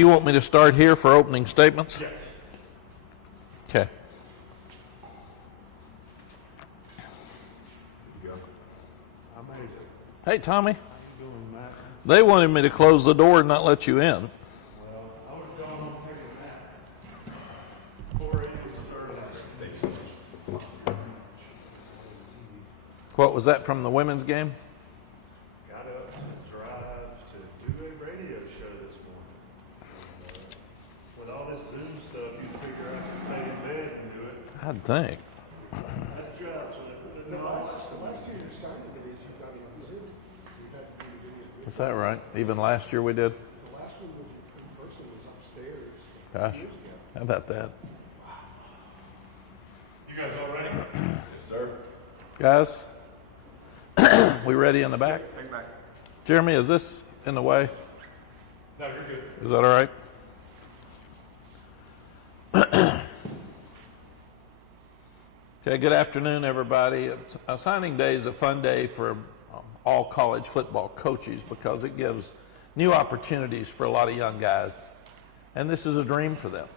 You want me to start here for opening statements? Yes. Okay. Amazing. Hey, Tommy. How you doing, Matt? They wanted me to close the door and not let you in. Well, I was going home taking a nap. 4 a.m. started. What was that, from the women's game? Got up to drive to do a radio show this morning. And, with all this Zoom stuff, you figure I can stay in bed and do it. I'd think. That drives when I put it in all The last 2 signing days you've done it on Zoom. We've had to do the video. Is that right? Even last year we did? The last one was in person, was upstairs. Gosh, how about that? You guys all ready? Yes, sir. Guys, we ready in the back? Hang back. Jeremy, is this in the way? No, you're good. Is that all right? Okay, good afternoon, everybody. Signing day is a fun day for all college football coaches because it gives new opportunities for a lot of young guys. And this is a dream for them.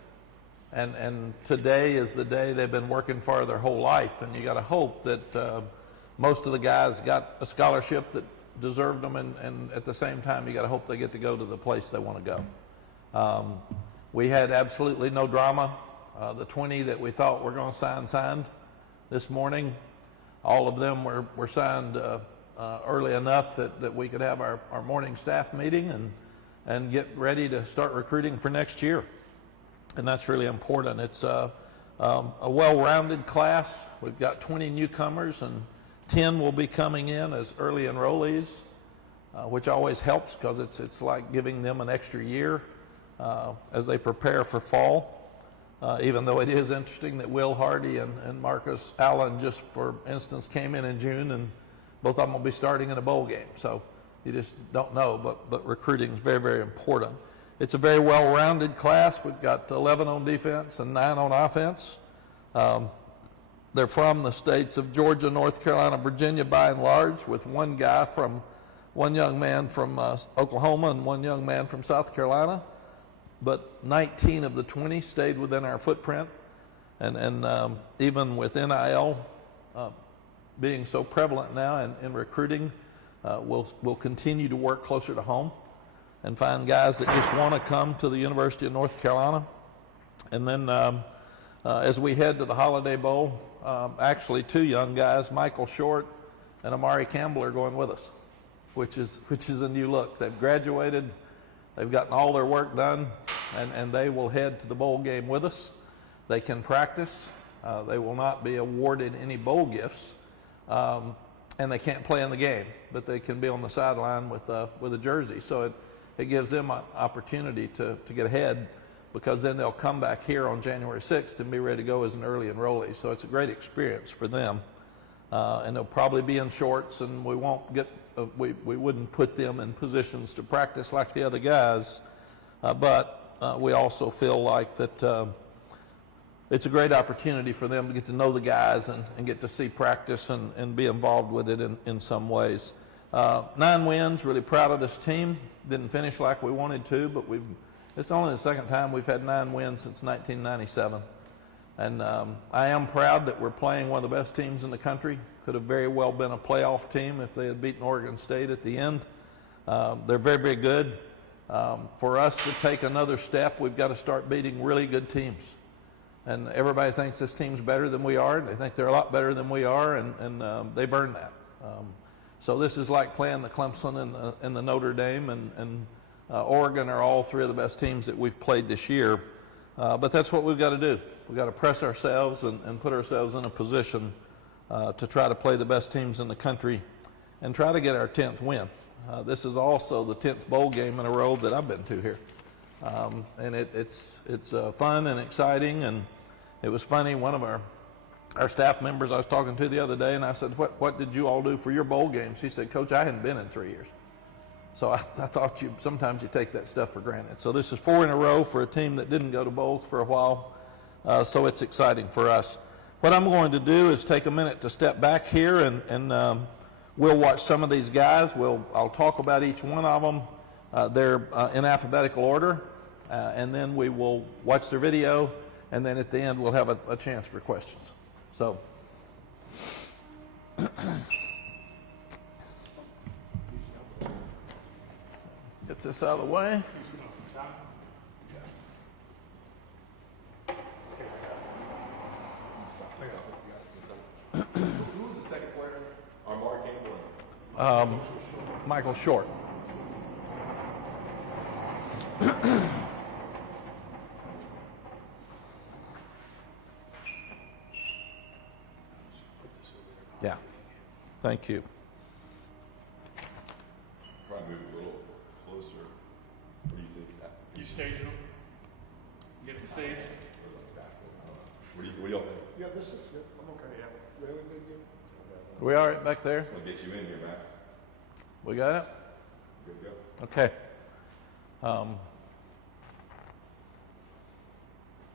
And today is the day they've been working for their whole life. And you got to hope that most of the guys got a scholarship that deserved them. And at the same time, you got to hope they get to go to the place they want to go. We had absolutely no drama. The 20 that we thought were going to signed this morning. All of them were signed early enough that we could have our morning staff meeting and get ready to start recruiting for next year. And that's really important. It's a well-rounded class. We've got 20 newcomers and 10 will be coming in as early enrollees, which always helps because it's like giving them an extra year as they prepare for fall. Even though it is interesting that Will Hardy and Marcus Allen, just for instance, came in June, and both of them will be starting in a bowl game. So you just don't know, but recruiting is very, very important. It's a very well-rounded class. We've got 11 on defense and 9 on offense. They're from the states of Georgia, North Carolina, Virginia by and large, with one young man from Oklahoma and one young man from South Carolina. But 19 of the 20 stayed within our footprint. And even with NIL being so prevalent now in recruiting, we'll continue to work closer to home and find guys that just want to come to the University of North Carolina. And then as we head to the Holiday Bowl, actually 2 young guys, Michael Short and Amari Campbell, are going with us, which is a new look. They've graduated. They've gotten all their work done, and they will head to the bowl game with us. They can practice. They will not be awarded any bowl gifts, and they can't play in the game, but they can be on the sideline with a jersey. So it gives them an opportunity to get ahead, because then they'll come back here on January 6th and be ready to go as an early enrollee. So it's a great experience for them, and they'll probably be in shorts, and we won't get. We wouldn't put them in positions to practice like the other guys, but we also feel like that it's a great opportunity for them to get to know the guys and get to see practice and be involved with it in some ways. 9 wins, really proud of this team. Didn't finish like we wanted to, but it's only the second time we've had 9 wins since 1997. And I am proud that we're playing one of the best teams in the country. Could have very well been a playoff team if they had beaten Oregon State at the end. They're very, very good. For us to take another step, we've got to start beating really good teams. And everybody thinks this team's better than we are. They think they're a lot better than we are, and they've earned that. So this is like playing the Clemson and the Notre Dame and Oregon are all 3 of the best teams that we've played this year. But that's what we've got to do. We've got to press ourselves and put ourselves in a position to try to play the best teams in the country and try to get our 10th win. This is also the 10th bowl game in a row that I've been to here. And it's fun and exciting, and it was funny. One of our staff members I was talking to the other day, and I said, what did you all do for your bowl games? He said, Coach, I hadn't been in 3 years. So I thought sometimes you take that stuff for granted. So this is 4 in a row for a team that didn't go to bowls for a while. So it's exciting for us. What I'm going to do is take a minute to step back here and we'll watch some of these guys. I'll talk about each one of them. They're in alphabetical order. and then we will watch their video, and then at the end we'll have a chance for questions. So. Get this out of the way. Who was the second player? Our Mark Campbell. Michael Short. Yeah. Thank you. Try to move a little closer. What do you think? You staging them? Get them staged? What do y'all think? Yeah, this is good. I'm okay. Yeah. Really good. Are we all right back there? I'll get you in here, Matt. We got it? Good to go. Okay.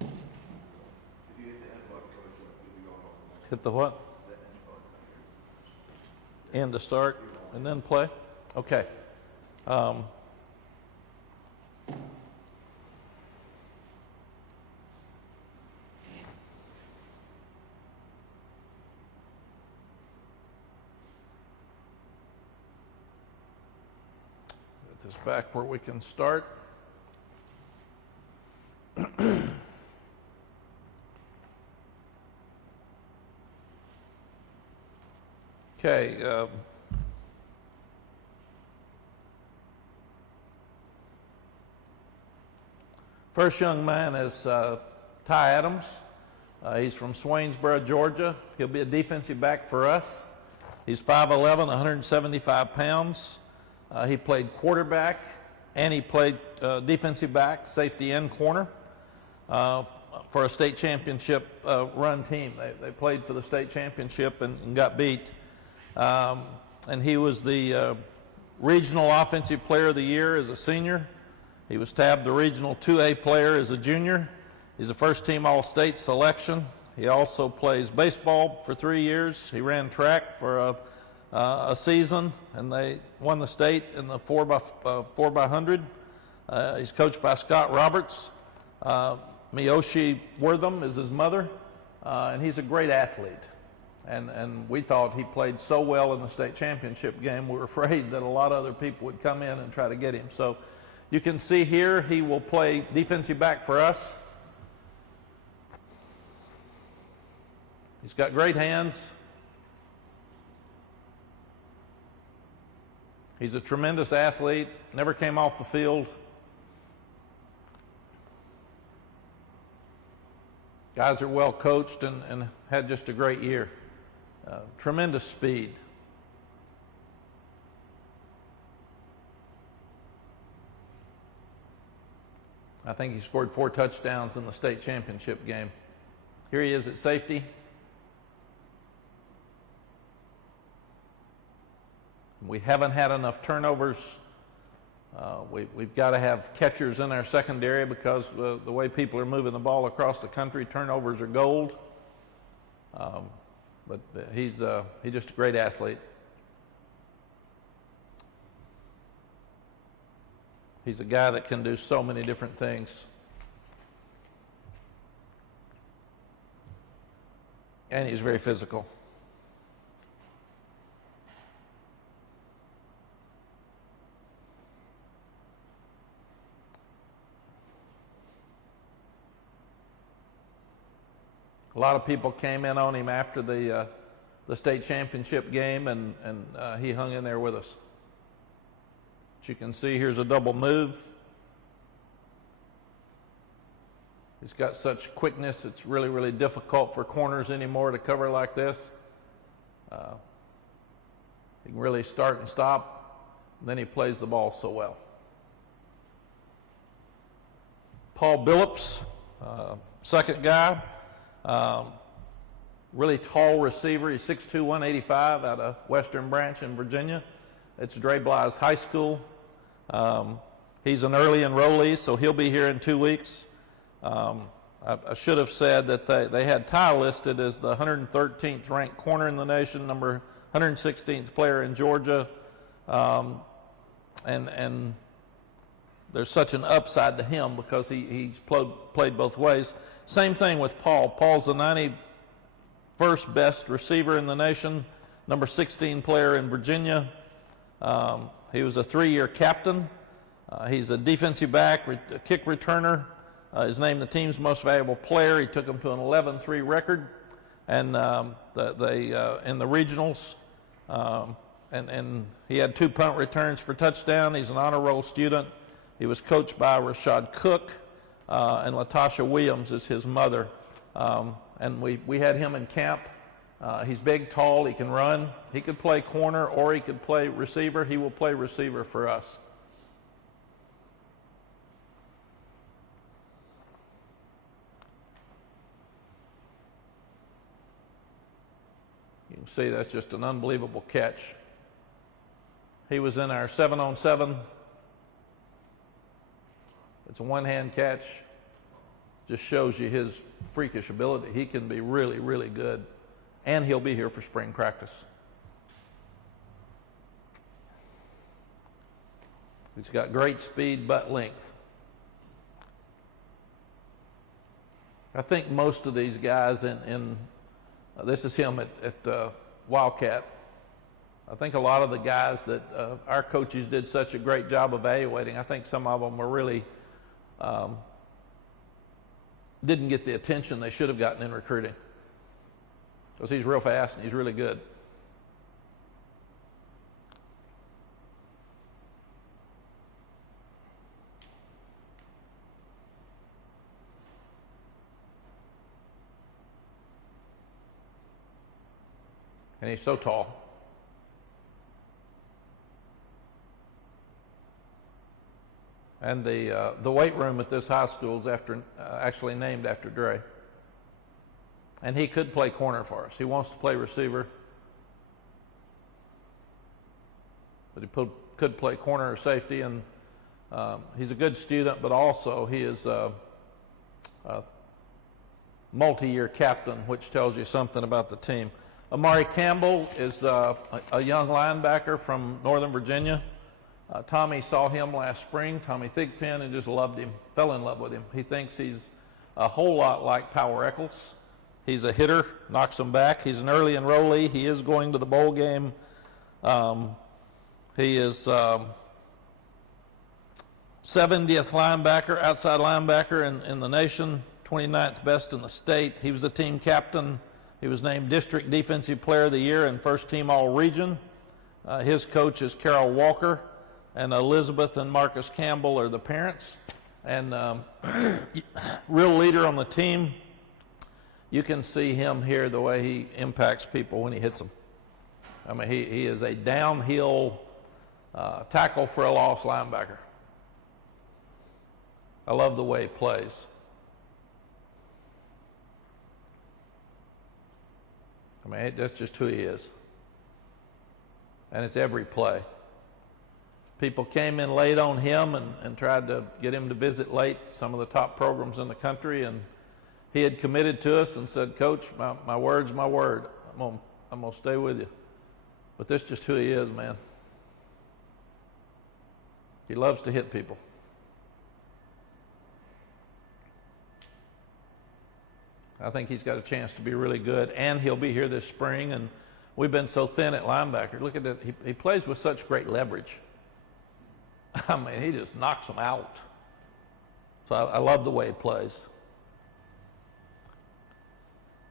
If you hit the end button, Coach, you'll be going over. Hit the what? The end button. End to start and then play? Okay. Get this back where we can start. Okay. First young man is Ty Adams. He's from Swainsboro, Georgia. He'll be a defensive back for us. He's 5'11", 175 pounds. He played quarterback, and he played defensive back, safety, and corner for a state championship run team. They played for the state championship and got beat. And he was the regional offensive player of the year as a senior. He was tabbed the regional 2A player as a junior. He's a first-team All-State selection. He also plays baseball for 3 years. He ran track for a season, and they won the state in the 4x100. He's coached by Scott Roberts. Miyoshi Wortham is his mother, and he's a great athlete. And we thought he played so well in the state championship game, we were afraid that a lot of other people would come in and try to get him. So you can see here he will play defensive back for us. He's got great hands. He's a tremendous athlete, never came off the field. Guys are well coached and had just a great year. Tremendous speed. I think he scored 4 touchdowns in the state championship game. Here he is at safety. We haven't had enough turnovers. We've got to have catchers in our secondary because the way people are moving the ball across the country, turnovers are gold. But he's just a great athlete. He's a guy that can do so many different things. And he's very physical. A lot of people came in on him after the state championship game, and he hung in there with us. As you can see, here's a double move. He's got such quickness, it's really, really difficult for corners anymore to cover like this. He can really start and stop, and then he plays the ball so well. Paul Billups, second guy. Really tall receiver. He's 6'2", 185 out of Western Branch in Virginia. It's Dre Bly's high school. He's an early enrollee, so he'll be here in 2 weeks. I should have said that they had Ty listed as the 113th ranked corner in the nation, number 116th player in Georgia, and there's such an upside to him because he's played both ways. Same thing with Paul. Paul's the 91st best receiver in the nation, number 16 player in Virginia. He was a 3-year captain. He's a defensive back, a kick returner. He's named the team's most valuable player. He took them to an 11-3 record, and in the regionals, and he had 2 punt returns for touchdown. He's an honor roll student. He was coached by Rashad Cook, and Latasha Williams is his mother. And we had him in camp. He's big, tall, he can run. He could play corner or he could play receiver. He will play receiver for us. You can see that's just an unbelievable catch. He was in our 7-on-7. It's a one-hand catch. Just shows you his freakish ability. He can be really, really good. And he'll be here for spring practice. He's got great speed, but length. I think most of these guys this is him at Wildcat. I think a lot of the guys that our coaches did such a great job evaluating, I think some of them were really didn't get the attention they should have gotten in recruiting. Because he's real fast and he's really good. And he's so tall. And the weight room at this high school is actually named after Dre. And he could play corner for us. He wants to play receiver. But he could play corner or safety. And he's a good student, but also he is a multi-year captain, which tells you something about the team. Amari Campbell is a young linebacker from Northern Virginia. Tommy saw him last spring, Tommy Thigpen, and just loved him, fell in love with him. He thinks he's a whole lot like Power Eccles. He's a hitter, knocks him back. He's an early enrollee. He is going to the bowl game. He is 70th linebacker, outside linebacker in the nation, 29th best in the state. He was the team captain. He was named District Defensive Player of the Year and First Team All-Region. His coach is Carol Walker, and Elizabeth and Marcus Campbell are the parents. And real leader on the team. You can see him here, the way he impacts people when he hits them. I mean, he is a downhill tackle for a loss linebacker. I love the way he plays. I mean, that's just who he is. And it's every play. People came in late on him and tried to get him to visit late some of the top programs in the country, and he had committed to us and said, Coach, my word's my word. I'm gonna stay with you. But that's just who he is, man. He loves to hit people. I think he's got a chance to be really good, and he'll be here this spring, and we've been so thin at linebacker. Look at that. He plays with such great leverage. I mean, he just knocks them out. So I love the way he plays.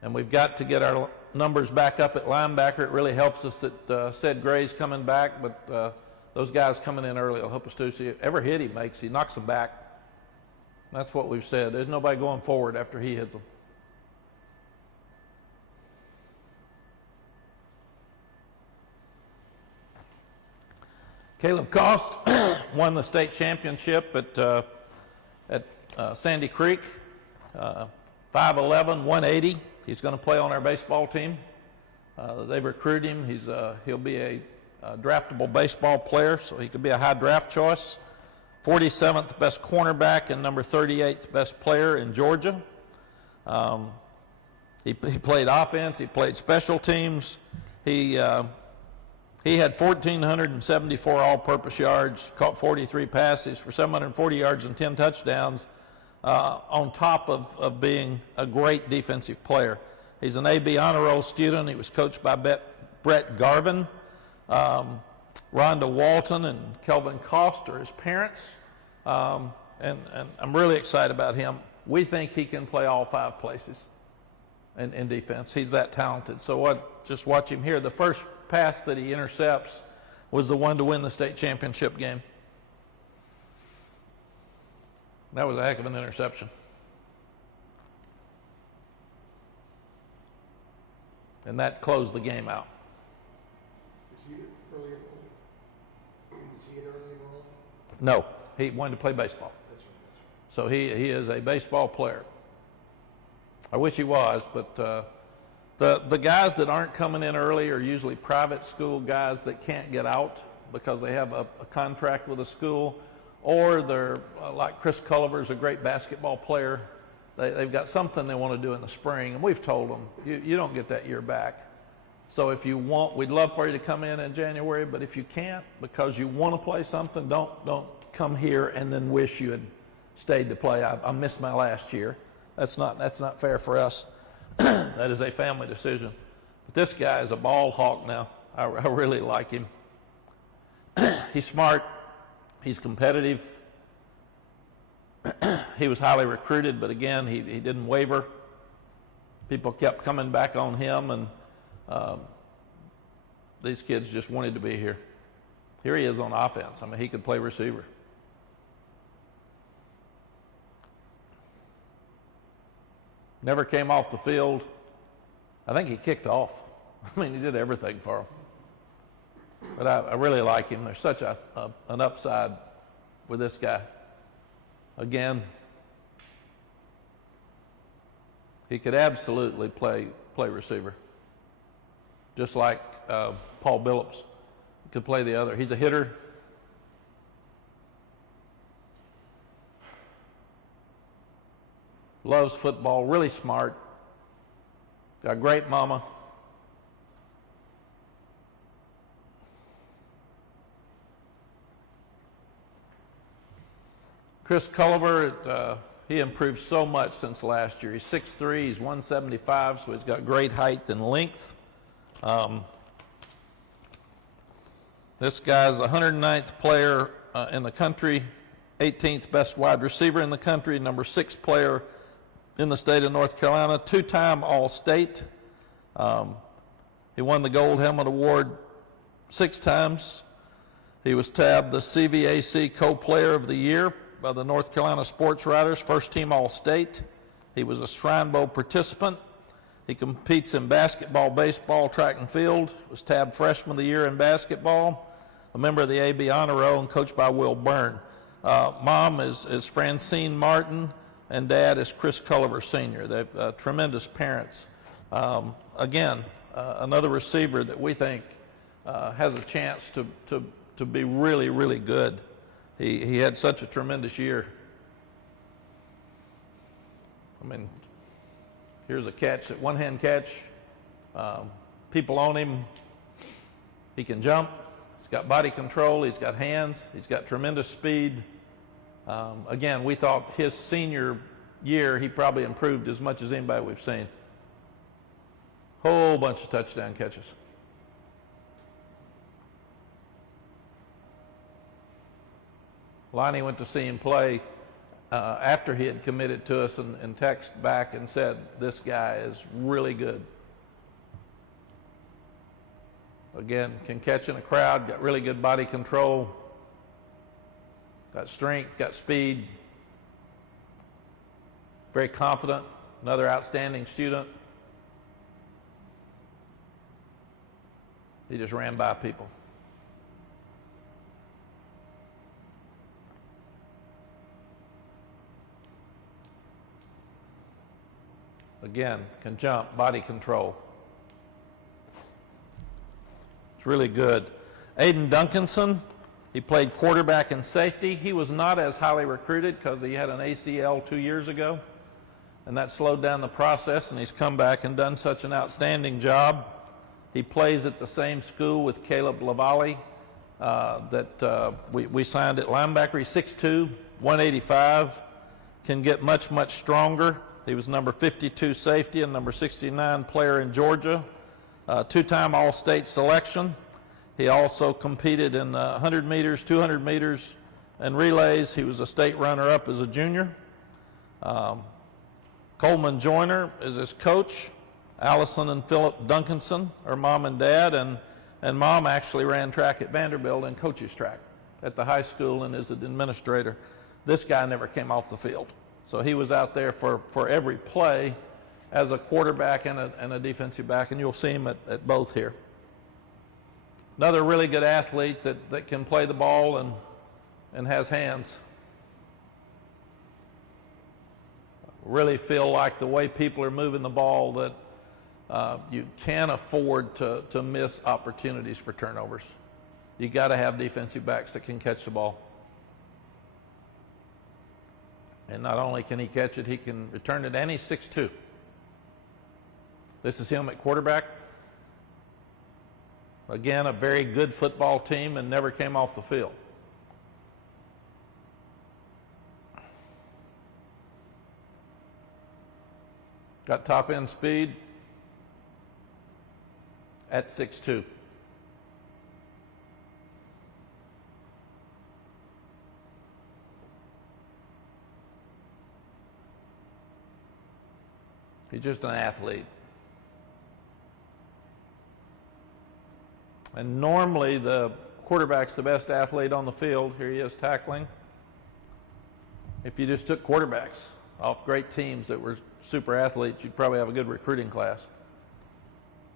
And we've got to get our numbers back up at linebacker. It really helps us that Ced Gray's coming back, but those guys coming in early will help us too. See, every hit he makes, he knocks them back. That's what we've said. There's nobody going forward after he hits them. Caleb Cost won the state championship at Sandy Creek, 5'11", 180. He's going to play on our baseball team. They've recruited him. He'll be a draftable baseball player, so he could be a high draft choice. 47th best cornerback and number 38th best player in Georgia. He played offense. He played special teams. He He had 1,474 all-purpose yards, caught 43 passes for 740 yards and 10 touchdowns, on top of being a great defensive player. He's an AB Honor Roll student. He was coached by Brett Garvin. Rhonda Walton and Kelvin Cost are his parents. And I'm really excited about him. We think he can play all 5 places in defense. He's that talented. So just watch him here. The first pass that he intercepts was the one to win the state championship game. That was a heck of an interception. And that closed the game out. Is he early enrolled? Is he an early enrolled? No, he wanted to play baseball. That's right. So he is a baseball player. I wish he was, but the guys that aren't coming in early are usually private school guys that can't get out because they have a contract with a school, or they're like Chris Culliver's a great basketball player. They've got something they want to do in the spring, and we've told them, you don't get that year back. So if you want, we'd love for you to come in January, but if you can't because you want to play something, don't come here and then wish you had stayed to play. I missed my last year. That's not fair for us. That is a family decision. But this guy is a ball hawk now. I really like him. He's smart. He's competitive. He was highly recruited, but again, he didn't waver. People kept coming back on him, and these kids just wanted to be here. Here he is on offense. I mean, he could play receiver. Never came off the field. I think he kicked off. I mean, he did everything for him. But I really like him. There's such an upside with this guy. Again, he could absolutely play receiver, just like Paul Billups could play the other. He's a hitter. Loves football, really smart. Got a great mama. Chris Culliver, he improved so much since last year. He's 6'3", he's 175, so he's got great height and length. This guy's the 109th player in the country, 18th best wide receiver in the country, number 6 player in the state of North Carolina, 2-time All-State. He won the Gold Helmet Award 6 times. He was tabbed the CVAC Co-Player of the Year by the North Carolina Sports Writers, first-team All-State. He was a Shrine Bowl participant. He competes in basketball, baseball, track and field, was tabbed Freshman of the Year in basketball, a member of the AB Honor Roll, and coached by Will Byrne. Mom is Francine Martin, and Dad is Chris Culliver Sr. They're tremendous parents. Again, another receiver that we think has a chance to be really, really good. He had such a tremendous year. I mean, here's a catch, that one-hand catch. People on him. He can jump. He's got body control. He's got hands. He's got tremendous speed. Again, we thought his senior year, he probably improved as much as anybody we've seen. Whole bunch of touchdown catches. Lonnie went to see him play after he had committed to us and texted back and said, this guy is really good. Again, can catch in a crowd, got really good body control, got strength, got speed, very confident, another outstanding student. He just ran by people. Again, can jump, body control. It's really good. Aiden Duncanson, he played quarterback and safety. He was not as highly recruited because he had an ACL 2 years ago, and that slowed down the process, and he's come back and done such an outstanding job. He plays at the same school with Caleb Lavalley that we signed at linebacker. He's 6'2", 185, can get much, much stronger. He was number 52 safety and number 69 player in Georgia, two-time All-State selection. He also competed in 100 meters, 200 meters, and relays. He was a state runner-up as a junior. Coleman Joyner is his coach. Allison and Philip Duncanson are mom and dad, and mom actually ran track at Vanderbilt and coaches track at the high school and is an administrator. This guy never came off the field. So he was out there for every play as a quarterback and a defensive back, and you'll see him at both here. Another really good athlete that can play the ball and has hands. Really feel like the way people are moving the ball that you can't afford to miss opportunities for turnovers. You got to have defensive backs that can catch the ball. And not only can he catch it, he can return it, and he's 6'2". This is him at quarterback. Again, a very good football team and never came off the field. Got top end speed at 6'2". He's just an athlete. And normally the quarterback's the best athlete on the field. Here he is tackling. If you just took quarterbacks off great teams that were super athletes, you'd probably have a good recruiting class.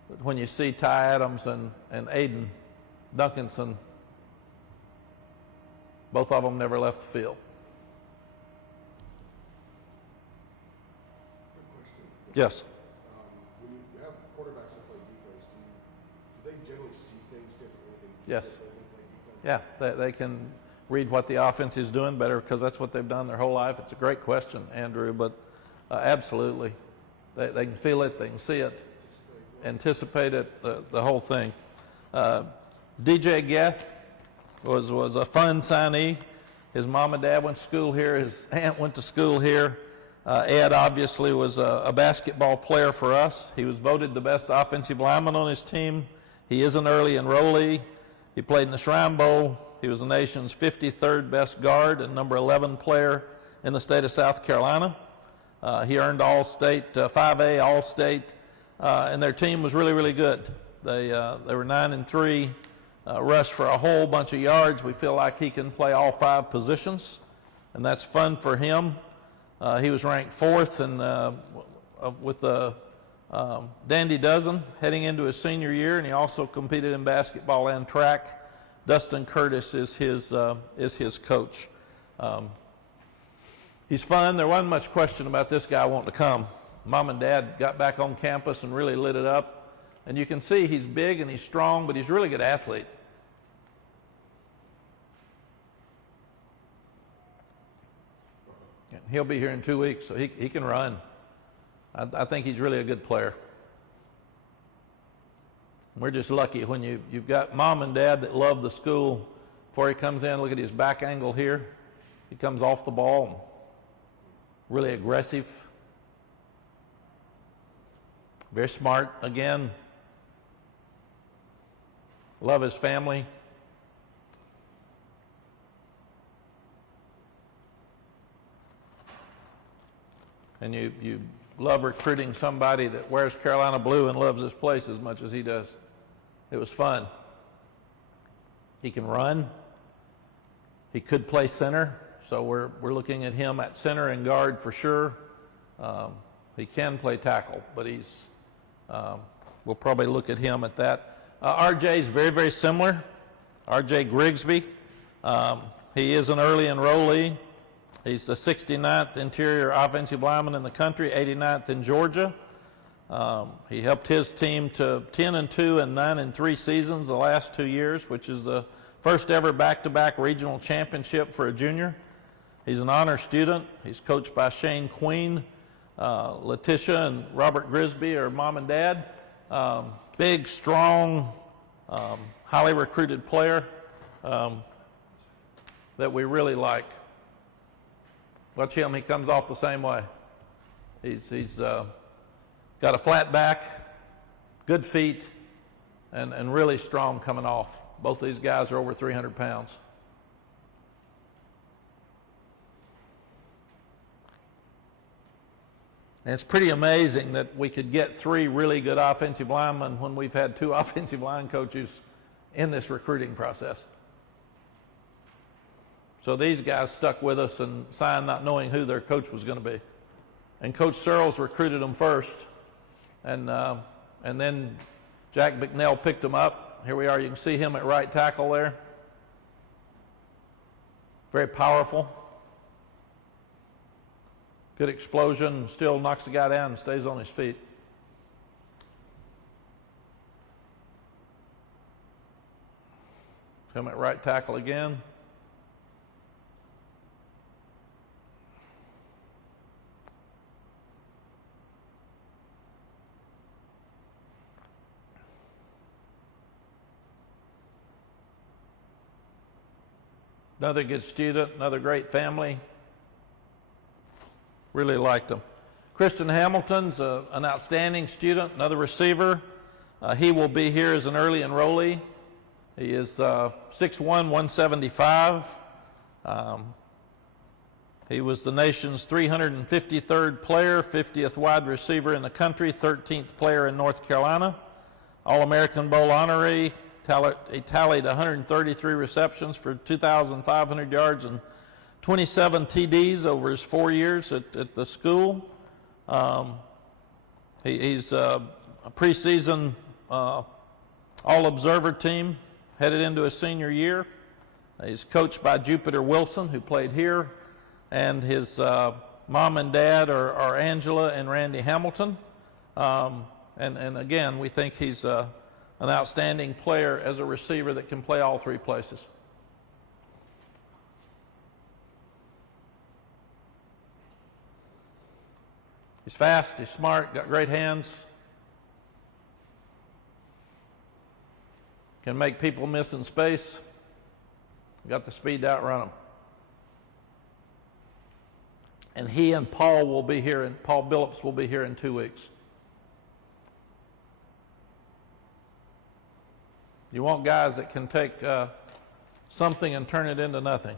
But when you see Ty Adams and Aiden Duncanson, both of them never left the field. Yes. When you have quarterbacks that play defense, do they generally see things differently than Yes. when they play defense? Yeah, they can read what the offense is doing better because that's what they've done their whole life. It's a great question, Andrew, but absolutely. They can feel it, they can see it, anticipate it, the whole thing. DJ Geth was a fun signee. His mom and dad went to school here. His aunt went to school here. Ed obviously was a basketball player for us. He was voted the best offensive lineman on his team. He is an early enrollee. He played in the Shrine Bowl. He was the nation's 53rd best guard and number 11 player in the state of South Carolina. He earned All-State, 5A All-State, and their team was really, really good. They were 9-3, rushed for a whole bunch of yards. We feel like he can play all 5 positions, and that's fun for him. He was ranked 4th with the Dandy Dozen heading into his senior year, and he also competed in basketball and track. Dustin Curtis is his coach. He's fun. There wasn't much question about this guy wanting to come. Mom and Dad got back on campus and really lit it up. And you can see he's big and he's strong, but he's a really good athlete. He'll be here in 2 weeks, so he can run. I think he's really a good player. We're just lucky when you've got mom and dad that love the school. Before he comes in, look at his back angle here. He comes off the ball, really aggressive, very smart. Again, love his family. And you love recruiting somebody that wears Carolina blue and loves this place as much as he does. It was fun. He can run. He could play center, so we're looking at him at center and guard for sure. He can play tackle, but we'll probably look at him at that. RJ's very, very similar. RJ Grigsby. He is an early enrollee. He's the 69th interior offensive lineman in the country, 89th in Georgia. He helped his team to 10-2 and 9-3 seasons the last 2 years, which is the first ever back-to-back regional championship for a junior. He's an honor student. He's coached by Shane Queen. Letitia and Robert Grisby are mom and dad. Big, strong, highly recruited player that we really like. Watch him, he comes off the same way. He's got a flat back, good feet, and really strong coming off. Both of these guys are over 300 pounds. And it's pretty amazing that we could get 3 really good offensive linemen when we've had 2 offensive line coaches in this recruiting process. So these guys stuck with us and signed not knowing who their coach was going to be. And Coach Searles recruited them first. And then Jack Bicknell picked them up. Here we are. You can see him at right tackle there. Very powerful. Good explosion, still knocks the guy down and stays on his feet. Him at right tackle again. Another good student, another great family. Really liked him. Christian Hamilton's an outstanding student, another receiver. He will be here as an early enrollee. He is 6'1", 175. He was the nation's 353rd player, 50th wide receiver in the country, 13th player in North Carolina. All-American Bowl honoree. He tallied 133 receptions for 2,500 yards and 27 TDs over his 4 years at the school. He's a preseason all-observer team headed into his senior year. He's coached by Jupiter Wilson, who played here, and his mom and dad are Angela and Randy Hamilton. And again, we think he's an outstanding player as a receiver that can play all 3 places. He's fast, he's smart, got great hands. Can make people miss in space. Got the speed to outrun them. And he and Paul will be here, and Paul Billups will be here in 2 weeks. You want guys that can take something and turn it into nothing.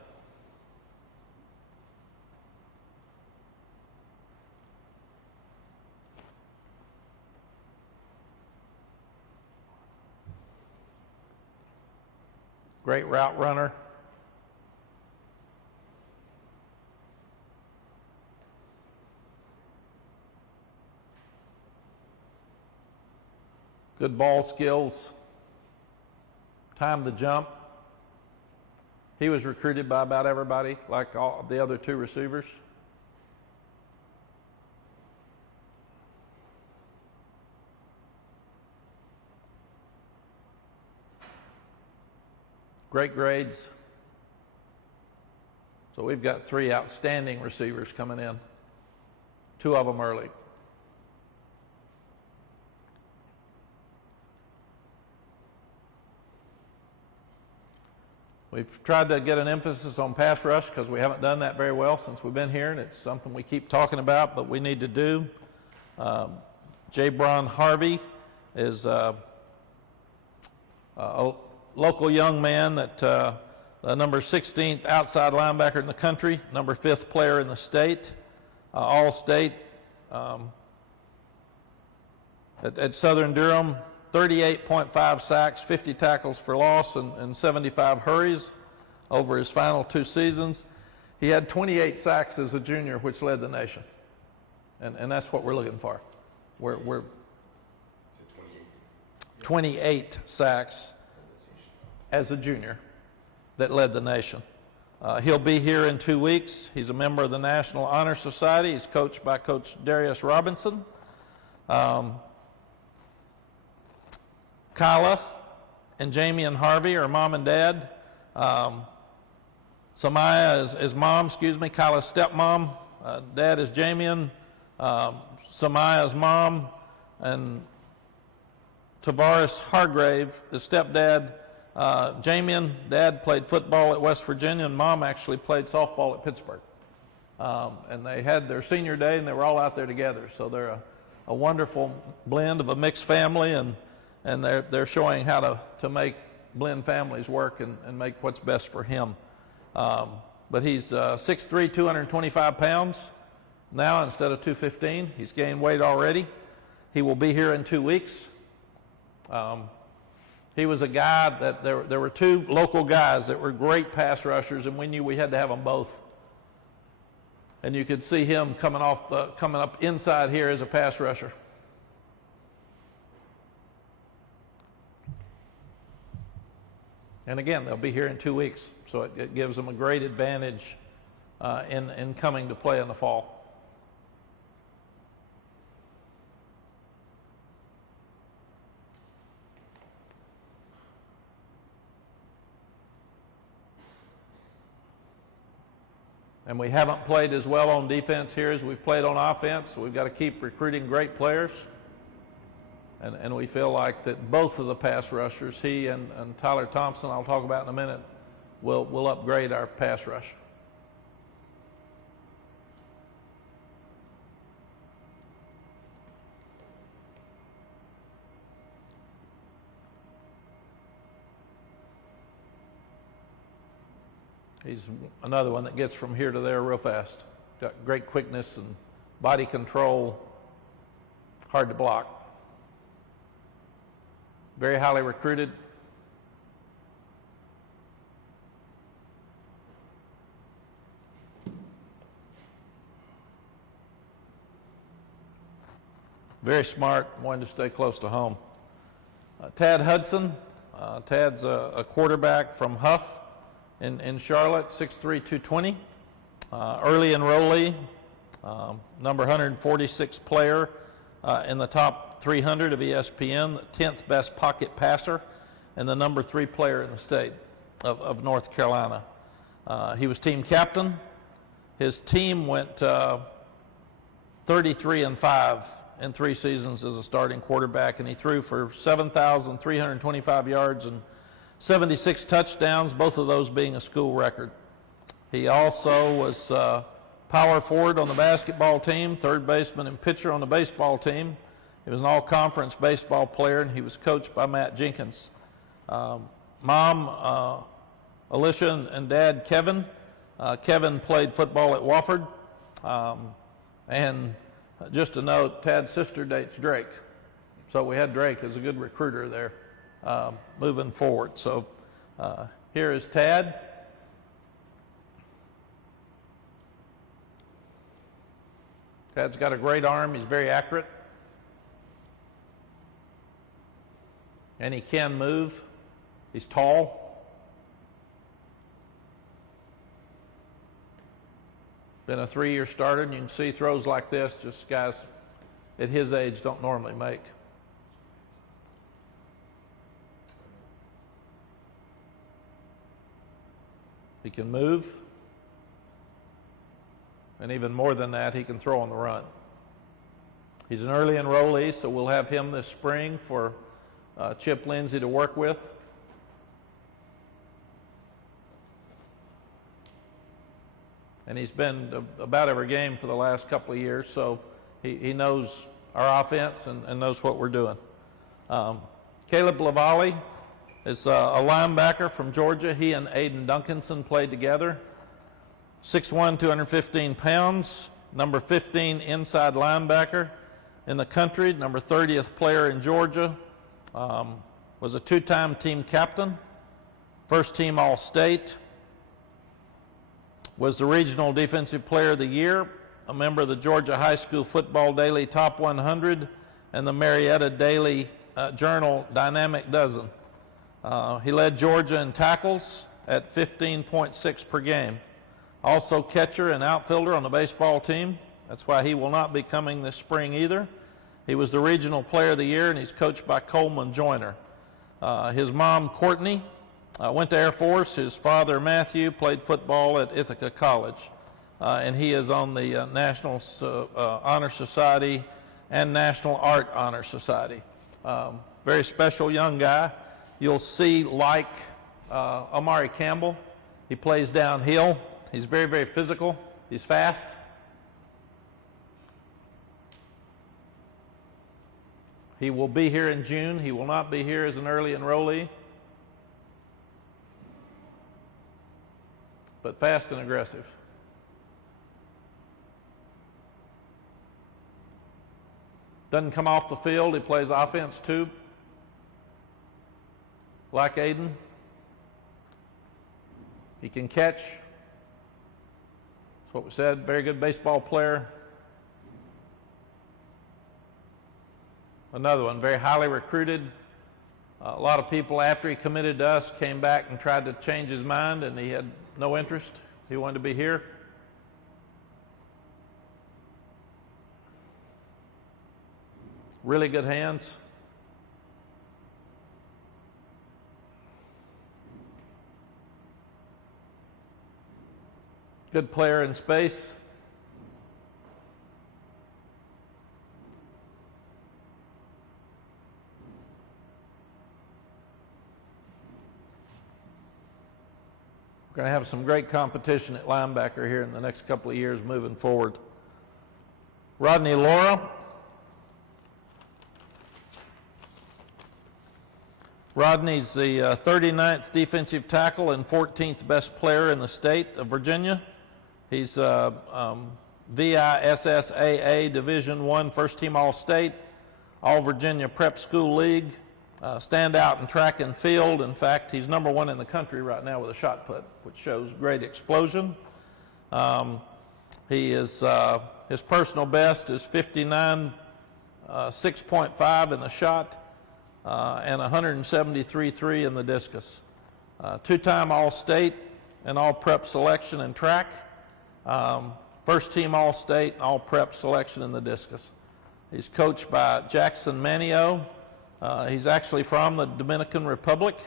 Great route runner. Good ball skills. Time to jump. He was recruited by about everybody, like all the other 2 receivers. Great grades. So we've got 3 outstanding receivers coming in, 2 of them early. We've tried to get an emphasis on pass rush because we haven't done that very well since we've been here, and it's something we keep talking about, but we need to do. Jabron Harvey is a local young man that the number 16th outside linebacker in the country, number 5th player in the state, all-state at Southern Durham. 38.5 sacks, 50 tackles for loss, and 75 hurries over his final 2 seasons. He had 28 sacks as a junior, which led the nation. And that's what we're looking for. We're 28 sacks as a junior that led the nation. He'll be here in 2 weeks. He's a member of the National Honor Society. He's coached by Coach Darius Robinson. Kyla and Jamie and Harvey are mom and dad. Samaya is mom, Kyla's stepmom. Dad is Jamie. Samaya's mom. And Tavares Hargrave. His stepdad, Jamian, dad played football at West Virginia, and mom actually played softball at Pittsburgh. And they had their senior day, and they were all out there together. So they're a wonderful blend of a mixed family, and they're showing how to make blend families work and make what's best for him. But he's 6'3", 225 pounds now instead of 215. He's gained weight already. He will be here in 2 weeks. He was a guy that there were two local guys that were great pass rushers, and we knew we had to have them both. And you could see him coming up inside here as a pass rusher. And again, they'll be here in 2 weeks, so it gives them a great advantage in coming to play in the fall. And we haven't played as well on defense here as we've played on offense, so we've got to keep recruiting great players. And we feel like that both of the pass rushers, he and Tyler Thompson, I'll talk about in a minute, will upgrade our pass rush. He's another one that gets from here to there real fast. Got great quickness and body control, hard to block. Very highly recruited. Very smart, wanting to stay close to home. Tad Hudson. Tad's a quarterback from Huff in Charlotte, 6'3", 220. Early enrollee, number 146 player in the top 300 of ESPN, the 10th best pocket passer, and the number 3 player in the state of North Carolina. He was team captain. His team went 33-5 in 3 seasons as a starting quarterback, and he threw for 7,325 yards and 76 touchdowns, both of those being a school record. He also was power forward on the basketball team, third baseman and pitcher on the baseball team. He was an all-conference baseball player, and he was coached by Matt Jenkins. Mom, Alicia, and Dad, Kevin. Kevin played football at Wofford. And just a note, Tad's sister dates Drake. So we had Drake as a good recruiter there moving forward. So here is Tad. Tad's got a great arm. He's very accurate. And he can move. He's tall. Been a 3-year starter, and you can see throws like this, just guys at his age don't normally make. He can move. And even more than that, he can throw on the run. He's an early enrollee, so we'll have him this spring for Chip Lindsey to work with. And he's been about every game for the last couple of years, so he knows our offense and knows what we're doing. Caleb Lavallee is a linebacker from Georgia. He and Aiden Duncanson played together. 6'1", 215 pounds, number 15 inside linebacker in the country, number 30th player in Georgia, was a 2-time team captain, first team All-State, was the regional defensive player of the year, a member of the Georgia High School Football Daily Top 100 and the Marietta Daily Journal Dynamic Dozen. He led Georgia in tackles at 15.6 per game. Also catcher and outfielder on the baseball team. That's why he will not be coming this spring either. He was the regional player of the year, and he's coached by Coleman Joyner. His mom, Courtney, went to Air Force. His father, Matthew, played football at Ithaca College. And he is on the National Honor Society and National Art Honor Society. very special young guy. You'll see, like Amari Campbell, he plays downhill. He's very, very physical. He's fast. He will be here in June. He will not be here as an early enrollee. But fast and aggressive. Doesn't come off the field. He plays offense too. Like Aiden. He can catch. That's what we said. Very good baseball player. Another one, very highly recruited. A lot of people, after he committed to us, came back and tried to change his mind, and he had no interest. He wanted to be here. Really good hands. Good player in space. We're going to have some great competition at linebacker here in the next couple of years moving forward. Rodney Laura. Rodney's the 39th defensive tackle and 14th best player in the state of Virginia. He's VISSAA Division I First Team All-State, All-Virginia Prep School League, standout in track and field. In fact, he's #1 in the country right now with a shot put, which shows great explosion. He is, his personal best is 59.6.5 in the shot and 173.3 in the discus. Two-time All-State and All-Prep selection in track. First team All-State and All-Prep selection in the discus. He's coached by Jackson Manio. He's actually from the Dominican Republic.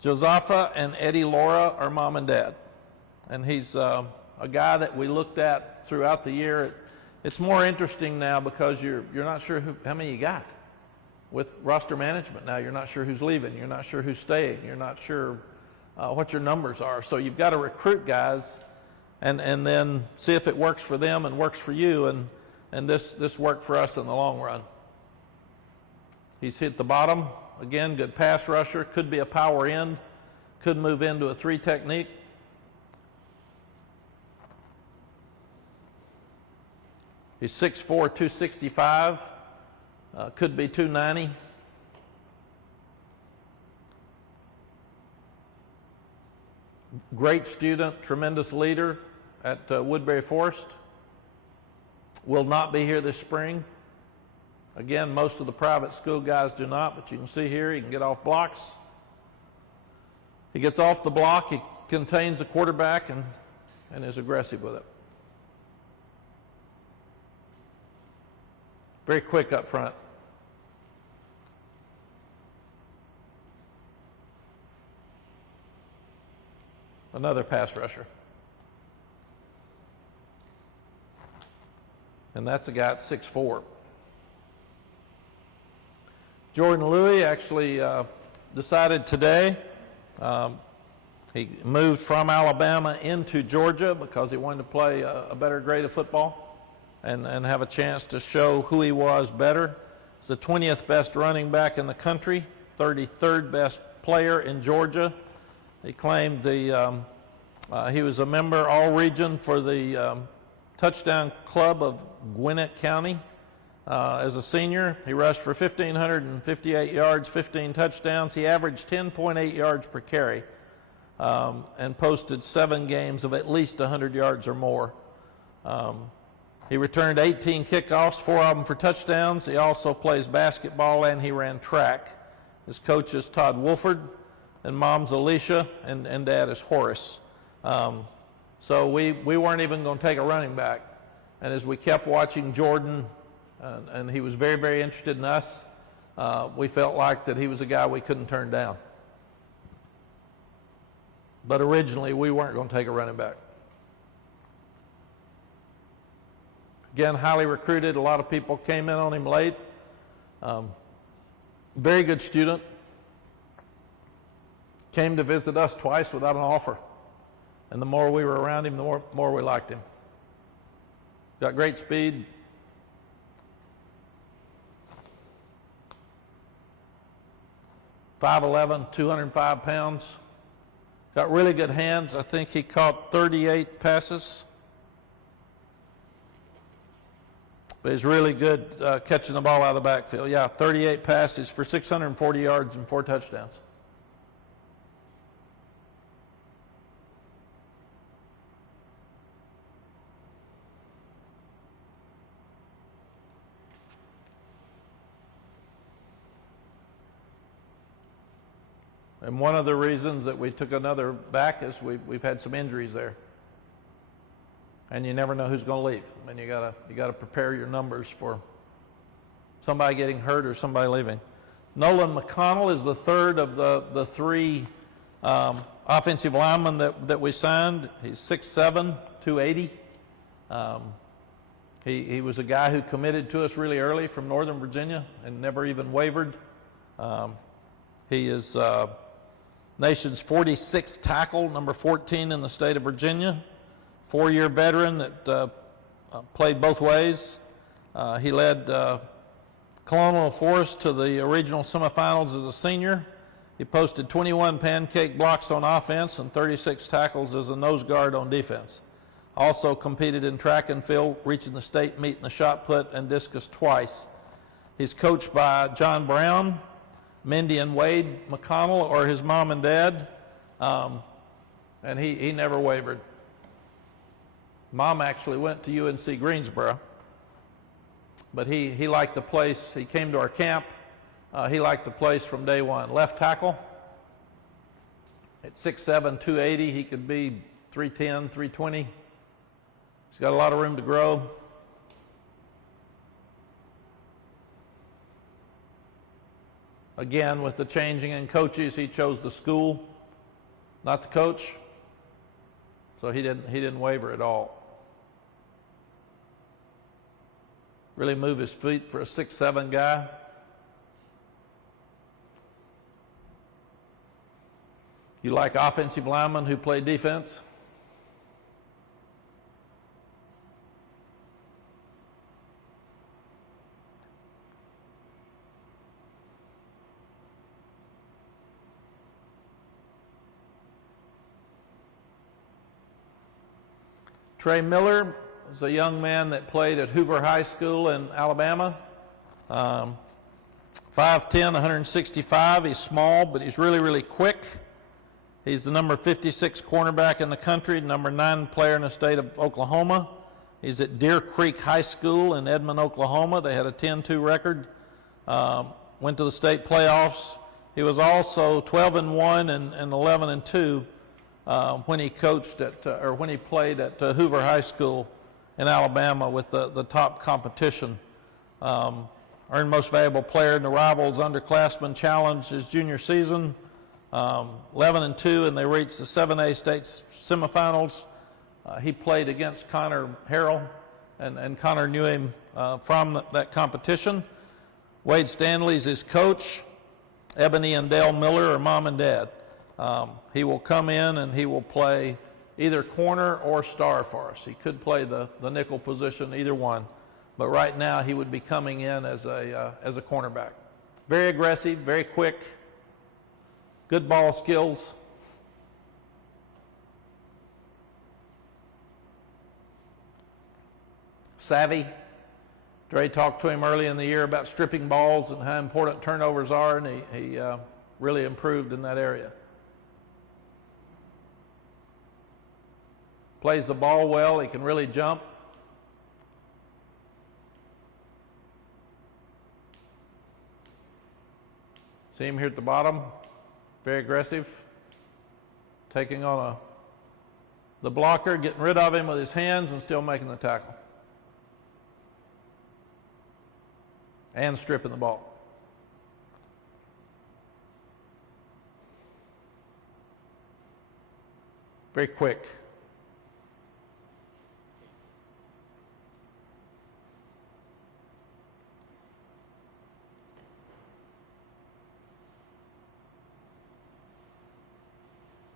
Josepha and Eddie Laura are mom and dad. And he's a guy that we looked at throughout the year. It's more interesting now because you're not sure how many you got. With roster management now, you're not sure who's leaving. You're not sure who's staying. You're not sure what your numbers are. So you've got to recruit guys and then see if it works for them and works for you. And this worked for us in the long run. He's hit the bottom. Again, good pass rusher. Could be a power end. Could move into a 3 technique. He's 6'4", 265. Could be 290. Great student, tremendous leader at Woodbury Forest. Will not be here this spring. Again, most of the private school guys do not, but you can see here he can get off blocks. He gets off the block, he contains the quarterback and is aggressive with it. Very quick up front. Another pass rusher. And that's a guy at 6'4". Jordan Louis actually decided today, he moved from Alabama into Georgia because he wanted to play a better grade of football and have a chance to show who he was better. He's the 20th best running back in the country, 33rd best player in Georgia. He claimed he was a member all-region for the touchdown club of Gwinnett County. As a senior, he rushed for 1,558 yards, 15 touchdowns. He averaged 10.8 yards per carry and posted 7 games of at least 100 yards or more. He returned 18 kickoffs, 4 of them for touchdowns. He also plays basketball and he ran track. His coach is Todd Wolford and mom's Alicia and dad is Horace. So we weren't even going to take a running back. And as we kept watching Jordan, and he was very, very interested in us, we felt like that he was a guy we couldn't turn down. But originally, we weren't going to take a running back. Again, highly recruited. A lot of people came in on him late. Very good student. Came to visit us twice without an offer. And the more we were around him, the more we liked him. Got great speed. .5'11", 205 pounds. Got really good hands. I think he caught 38 passes. But he's really good catching the ball out of the backfield. Yeah, 38 passes for 640 yards and 4 touchdowns. And one of the reasons that we took another back is we've had some injuries there. And you never know who's going to leave. I mean, you gotta prepare your numbers for somebody getting hurt or somebody leaving. Nolan McConnell is the third of the 3 offensive linemen that we signed. He's 6'7", 280. He was a guy who committed to us really early from Northern Virginia and never even wavered. He is nation's 46th tackle, number 14 in the state of Virginia. 4-year veteran that played both ways. He led Colonial Forest to the regional semifinals as a senior. He posted 21 pancake blocks on offense and 36 tackles as a nose guard on defense. Also competed in track and field, reaching the state meet in the shot put and discus twice. He's coached by John Brown, Mindy and Wade McConnell, or his mom and dad, and he never wavered. Mom actually went to UNC Greensboro, but he liked the place. He came to our camp. He liked the place from day one. Left tackle, at 6'7", 280, he could be 310, 320. He's got a lot of room to grow. Again, with the changing in coaches, he chose the school, not the coach. So he didn't waver at all. Really move his feet for a 6'7" guy. You like offensive linemen who play defense? Trey Miller was a young man that played at Hoover High School in Alabama. 5'10", 165. He's small, but he's really, really quick. He's the number 56 cornerback in the country, number 9 player in the state of Oklahoma. He's at Deer Creek High School in Edmond, Oklahoma. They had a 10-2 record. Went to the state playoffs. He was also 12-1 and 11-2 when he coached when he played at Hoover High School in Alabama with the top competition. Earned Most Valuable Player in the Rivals Underclassmen Challenge his junior season. 11-2, and they reached the 7A state semifinals. He played against Connor Harrell, and Connor knew him from that competition. Wade Stanley's his coach. Ebony and Dale Miller are mom and dad. He will come in and he will play either corner or star for us. He could play the nickel position, either one. But right now he would be coming in as a cornerback. Very aggressive, very quick, good ball skills. Savvy. Dre talked to him early in the year about stripping balls and how important turnovers are, and he really improved in that area. Plays the ball well. He can really jump. See him here at the bottom. Very aggressive. Taking on the blocker, getting rid of him with his hands and still making the tackle. And stripping the ball. Very quick.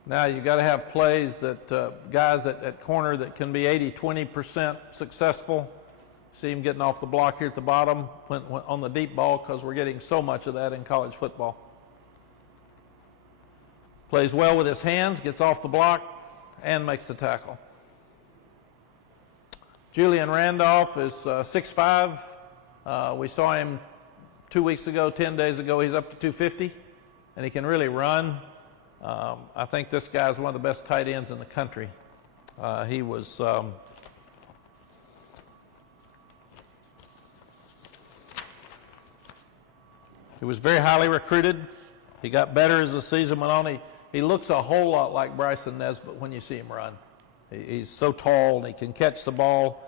Now you got to have plays that guys at corner that can be 80-20% successful. See him getting off the block here at the bottom when on the deep ball, because we're getting so much of that in college football. Plays well with his hands, gets off the block, and makes the tackle. Julian Randolph is 6'5". We saw him 2 weeks ago, 10 days ago. He's up to 250, and he can really run. I think this guy's one of the best tight ends in the country. He was very highly recruited. He got better as the season went on. He looks a whole lot like Bryson Nesbitt when you see him run. He's so tall, and he can catch the ball.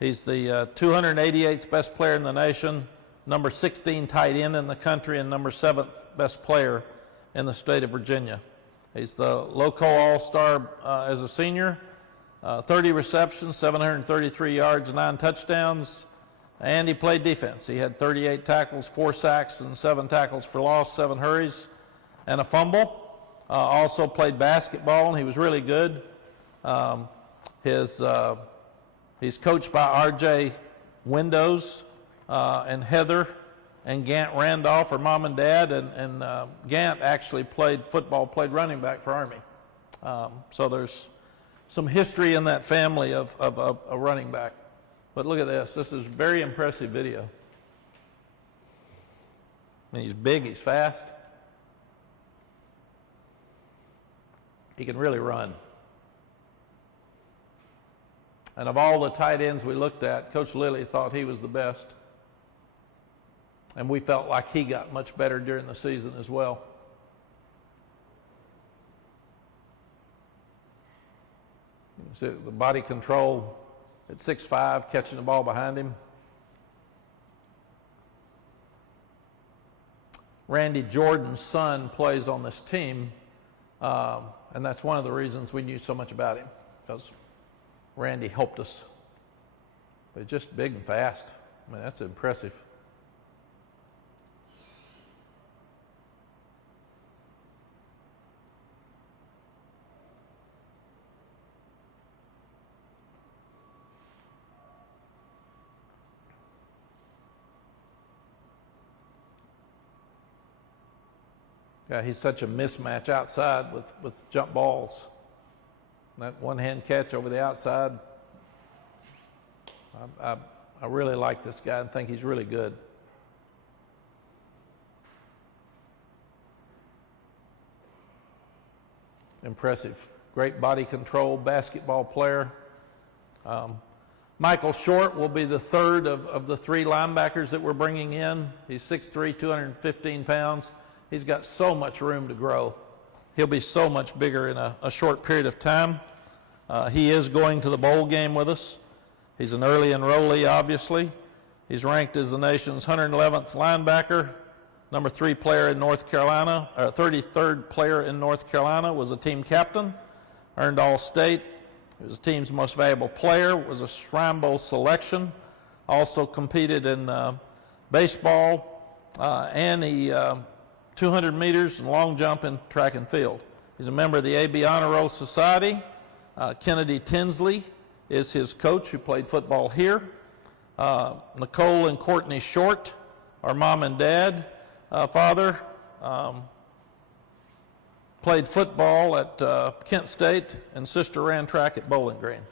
He's the 288th best player in the nation, number 16 tight end in the country, and number 7th best player in the state of Virginia. He's the local all-star as a senior, 30 receptions, 733 yards, 9 touchdowns, and he played defense. He had 38 tackles, 4 sacks, and 7 tackles for loss, 7 hurries, and a fumble. Also played basketball, and he was really good. He's coached by R.J. Windows and Heather and Gant Randolph, her mom and dad, and Gant actually played running back for Army. So there's some history in that family of a running back. But look at this. This is very impressive video. I mean, he's big, he's fast. He can really run. And of all the tight ends we looked at, Coach Lilly thought he was the best. And we felt like he got much better during the season as well. You can see the body control at 6'5", catching the ball behind him. Randy Jordan's son plays on this team, and that's one of the reasons we knew so much about him, because Randy helped us. But just big and fast. I mean, that's impressive. Yeah, he's such a mismatch outside with jump balls. That one-hand catch over the outside. I really like this guy and think he's really good. Impressive. Great body control, basketball player. Michael Short will be the third of the 3 linebackers that we're bringing in. He's 6'3", 215 pounds. He's got so much room to grow. He'll be so much bigger in a short period of time. He is going to the bowl game with us. He's an early enrollee, obviously. He's ranked as the nation's 111th linebacker, number 3 player in North Carolina, 33rd player in North Carolina, was a team captain, earned All-State. He was the team's most valuable player, was a Shrine Bowl selection, also competed in baseball, and he 200 meters and long jump in track and field. He's a member of the AB Honor Roll Society. Kennedy Tinsley is his coach, who played football here. Nicole and Courtney Short, our mom and dad, father, played football at Kent State, and sister ran track at Bowling Green.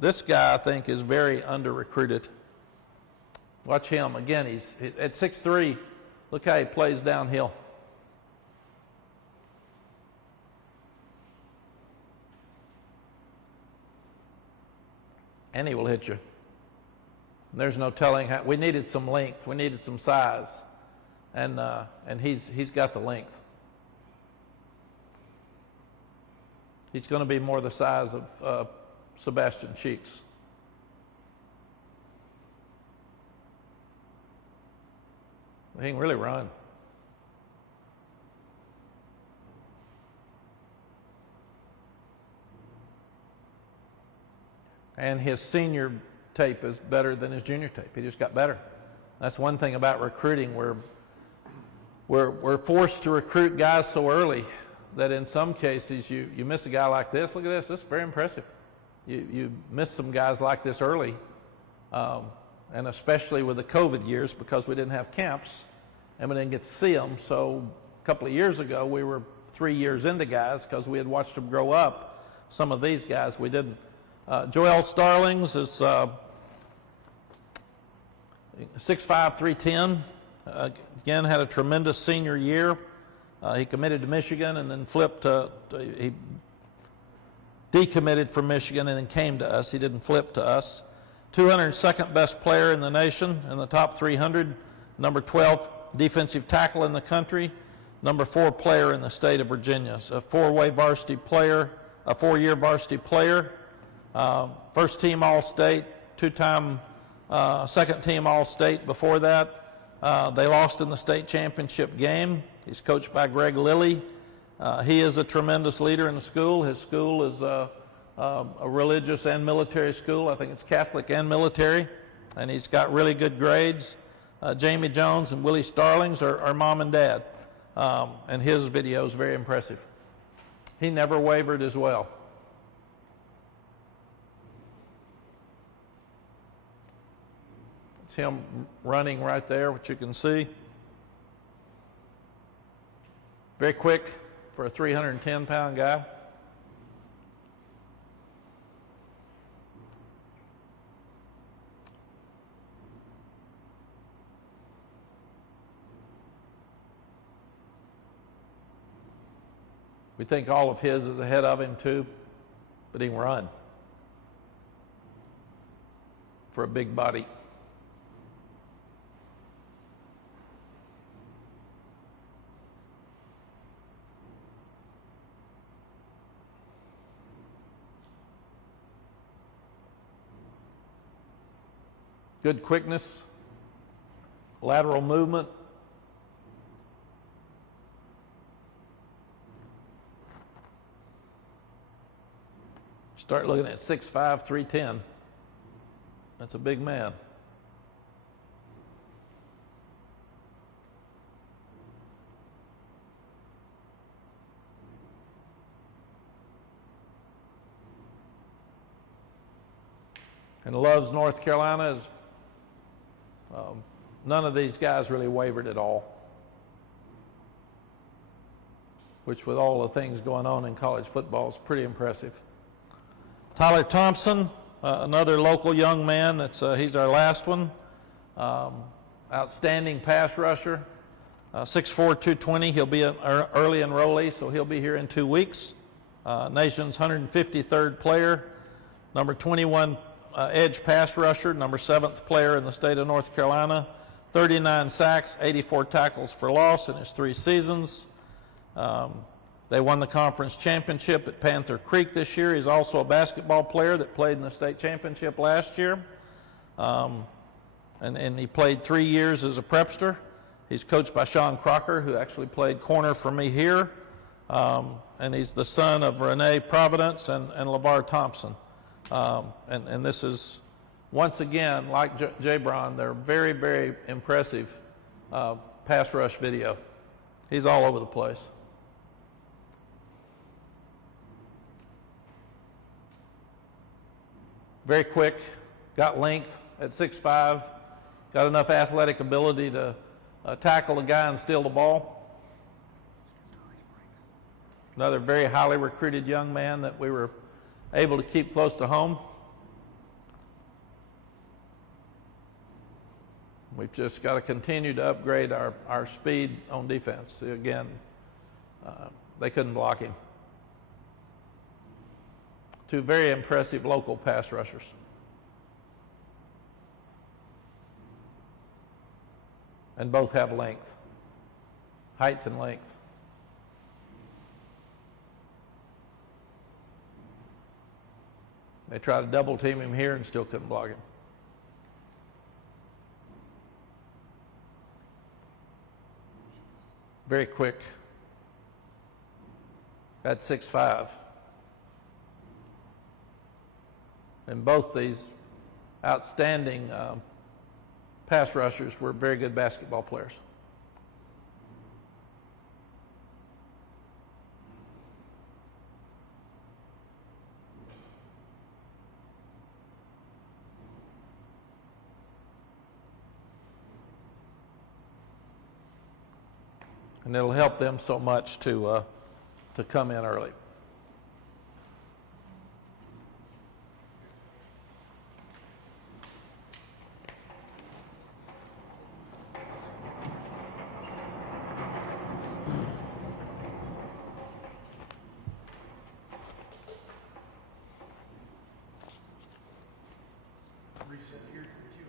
This guy, I think, is very under-recruited. Watch him. Again, he's at 6'3". Look how he plays downhill. And he will hit you. And there's no telling how. We needed some length. We needed some size. And he's got the length. He's going to be more the size of Sebastian Cheeks. He can really run. And his senior tape is better than his junior tape. He just got better. That's one thing about recruiting. We're forced to recruit guys so early. that in some cases you miss a guy like this. Look at this. This is very impressive. You miss some guys like this early, and especially with the COVID years because we didn't have camps and we didn't get to see them. So a couple of years ago, we were 3 years into guys because we had watched them grow up. Some of these guys we didn't. Joel Starlings is 6'5", 310. Again, had a tremendous senior year. He committed to Michigan and then flipped he decommitted from Michigan and then came to us. He didn't flip to us. 202nd best player in the nation in the top 300. Number 12 defensive tackle in the country. Number 4 player in the state of Virginia. So a 4-way varsity player, a 4-year varsity player. First team All-State, 2-time second team All-State before that. They lost in the state championship game. He's coached by Greg Lilly. He is a tremendous leader in the school. His school is a religious and military school. I think it's Catholic and military, and he's got really good grades. Jamie Jones and Willie Starlings are mom and dad, and his video is very impressive. He never wavered as well. It's him running right there, which you can see. Very quick for a 310-pound guy. We think all of his is ahead of him too, but he can run for a big body. Good quickness, lateral movement. Start looking at 6'5", 310. That's a big man. And loves North Carolina. None of these guys really wavered at all, which with all the things going on in college football is pretty impressive. Tyler Thompson, another local young man. He's our last one. Outstanding pass rusher, 6'4", 220. He'll be an early enrollee, so he'll be here in 2 weeks. Nation's 153rd player, number 21 edge pass rusher, number 7th player in the state of North Carolina, 39 sacks, 84 tackles for loss in his 3 seasons. They won the conference championship at Panther Creek this year. He's also a basketball player that played in the state championship last year. And he played 3 years as a prepster. He's coached by Sean Crocker, who actually played corner for me here. And he's the son of Renee Providence and LeVar Thompson. And this is, once again, like J-Bron, they're very, very impressive pass rush video. He's all over the place. Very quick, got length at 6'5", got enough athletic ability to tackle a guy and steal the ball. Another very highly recruited young man that we were able to keep close to home. We've just got to continue to upgrade our speed on defense. Again, they couldn't block him. 2 very impressive local pass rushers. And both have length, height and length. They tried to double team him here and still couldn't block him. Very quick. At 6'5". And both these outstanding pass rushers were very good basketball players. and it'll help them so much to come in early. Reset here for Q&A.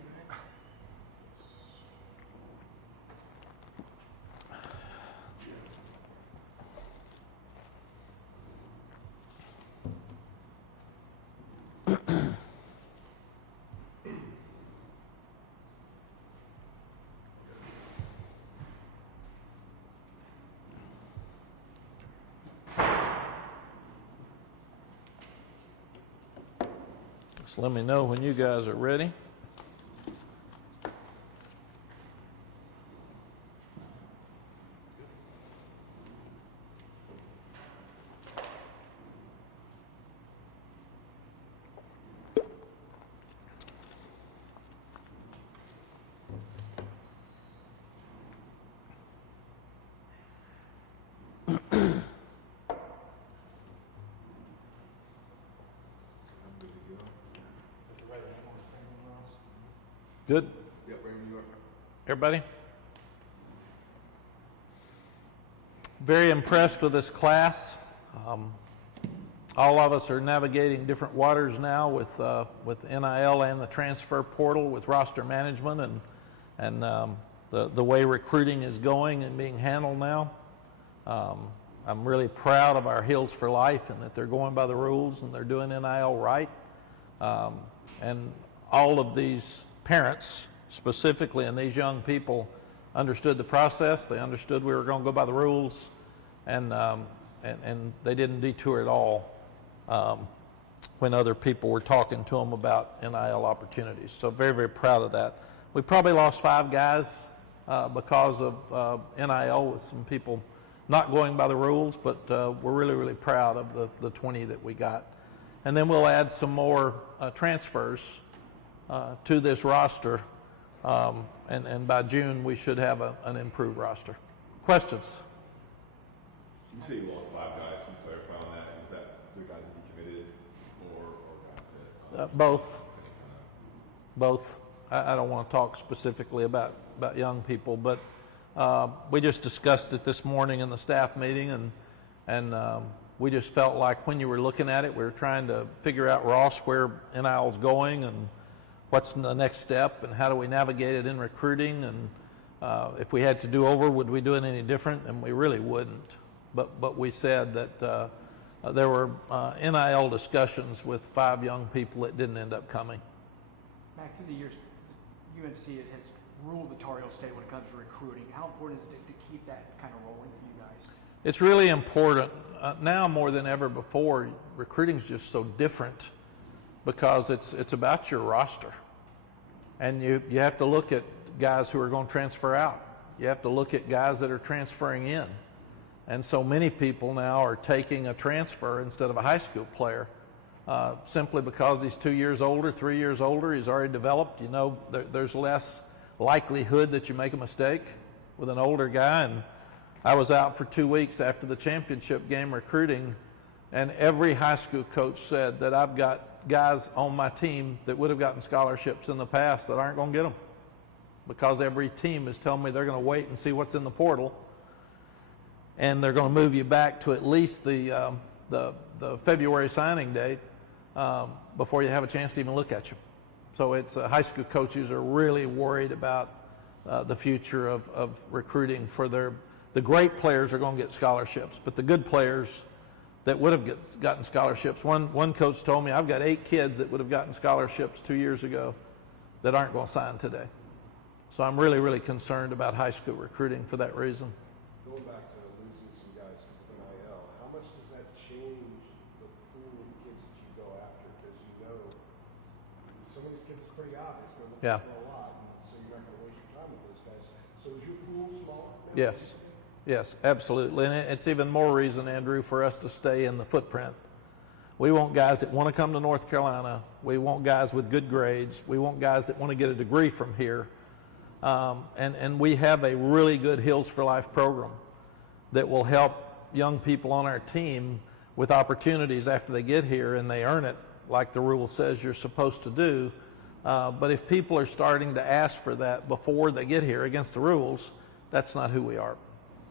Just let me know when you guys are ready. Good? Yep, right in New York. Everybody? Very impressed with this class. All of us are navigating different waters now with NIL and the transfer portal with roster management and the way recruiting is going and being handled now. I'm really proud of our Hills for Life and that they're going by the rules and they're doing NIL right. And all of these parents specifically and these young people understood the process. They understood we were going to go by the rules, and they didn't detour at all when other people were talking to them about NIL opportunities. So very, very proud of that. We probably lost 5 guys because of NIL with some people not going by the rules, but we're really, really proud of the 20 that we got. And then we'll add some more transfers to this roster, and by June we should have an improved roster. Questions? You say you lost 5 guys. Can you clarify on that? Is that the guys that decommitted or guys that? Both. Both. I don't want to talk specifically about young people, but we just discussed it this morning in the staff meeting, and we just felt like when you were looking at it, we were trying to figure out, Ross, where NIL's going and what's the next step and how do we navigate it in recruiting, and if we had to do over, would we do it any different? And we really wouldn't. But we said that there were NIL discussions with 5 young people that didn't end up coming. Back through the years, UNC has ruled the Tar Heel State when it comes to recruiting. How important is it to keep that kind of rolling for you guys? It's really important. Now more than ever before, recruiting is just so different because it's about your roster. And you have to look at guys who are going to transfer out. You have to look at guys that are transferring in. And so many people now are taking a transfer instead of a high school player simply because he's 2 years older, 3 years older, he's already developed. You know, there's less likelihood that you make a mistake with an older guy. And I was out for 2 weeks after the championship game recruiting, and every high school coach said that I've got guys on my team that would have gotten scholarships in the past that aren't going to get them because every team is telling me they're going to wait and see what's in the portal, and they're going to move you back to at least the February signing date before you have a chance to even look at you. So it's high school coaches are really worried about the future of recruiting for the great players are going to get scholarships, but the good players that would have gotten scholarships. One coach told me, I've got 8 kids that would have gotten scholarships 2 years ago that aren't going to sign today. So I'm really, really concerned about high school recruiting for that reason. Going back to losing some guys because of NIL, how much does that change the pool of kids that you go after? Because you know some of these kids is pretty obvious. They're looking for a lot, and so you're not going to waste your time with those guys. So is your pool smaller? Yes. Yes, absolutely. And it's even more reason, Andrew, for us to stay in the footprint. We want guys that want to come to North Carolina. We want guys with good grades. We want guys that want to get a degree from here. And we have a really good Hills for Life program. that will help young people on our team with opportunities after they get here and they earn it like the rule says you're supposed to do. But if people are starting to ask for that before they get here against the rules, that's not who we are.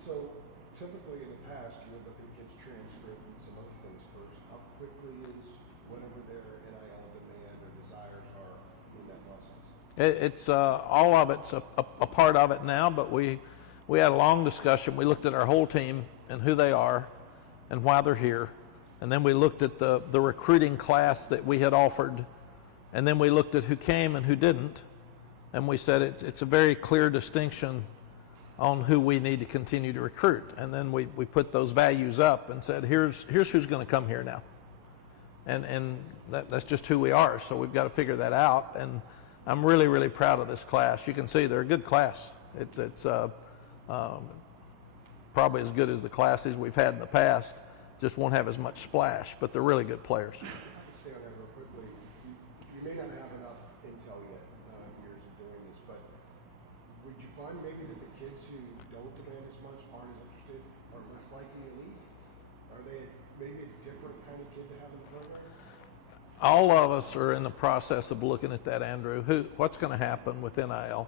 So typically in the past, you would look at kids transcript and some other things first. How quickly is whatever their NIL demand or desires are in that process? It's all of it's a part of it now, but we had a long discussion. We looked at our whole team and who they are and why they're here. And then we looked at the recruiting class that we had offered. And then we looked at who came and who didn't. And we said it's a very clear distinction on who we need to continue to recruit. And then we put those values up and said, here's who's going to come here now. And that's just who we are. So we've got to figure that out. And I'm really, really proud of this class. You can see they're a good class. It's probably as good as the classes we've had in the past. Just won't have as much splash, but they're really good players. Stay on that real quickly. You may not have enough intel yet, not enough years of doing this, but would you find maybe that the kids who don't demand as much, aren't as interested, are less likely to leave? Are they maybe a different kind of kid to have in the program? All of us are in the process of looking at that, Andrew. What's going to happen with NIL?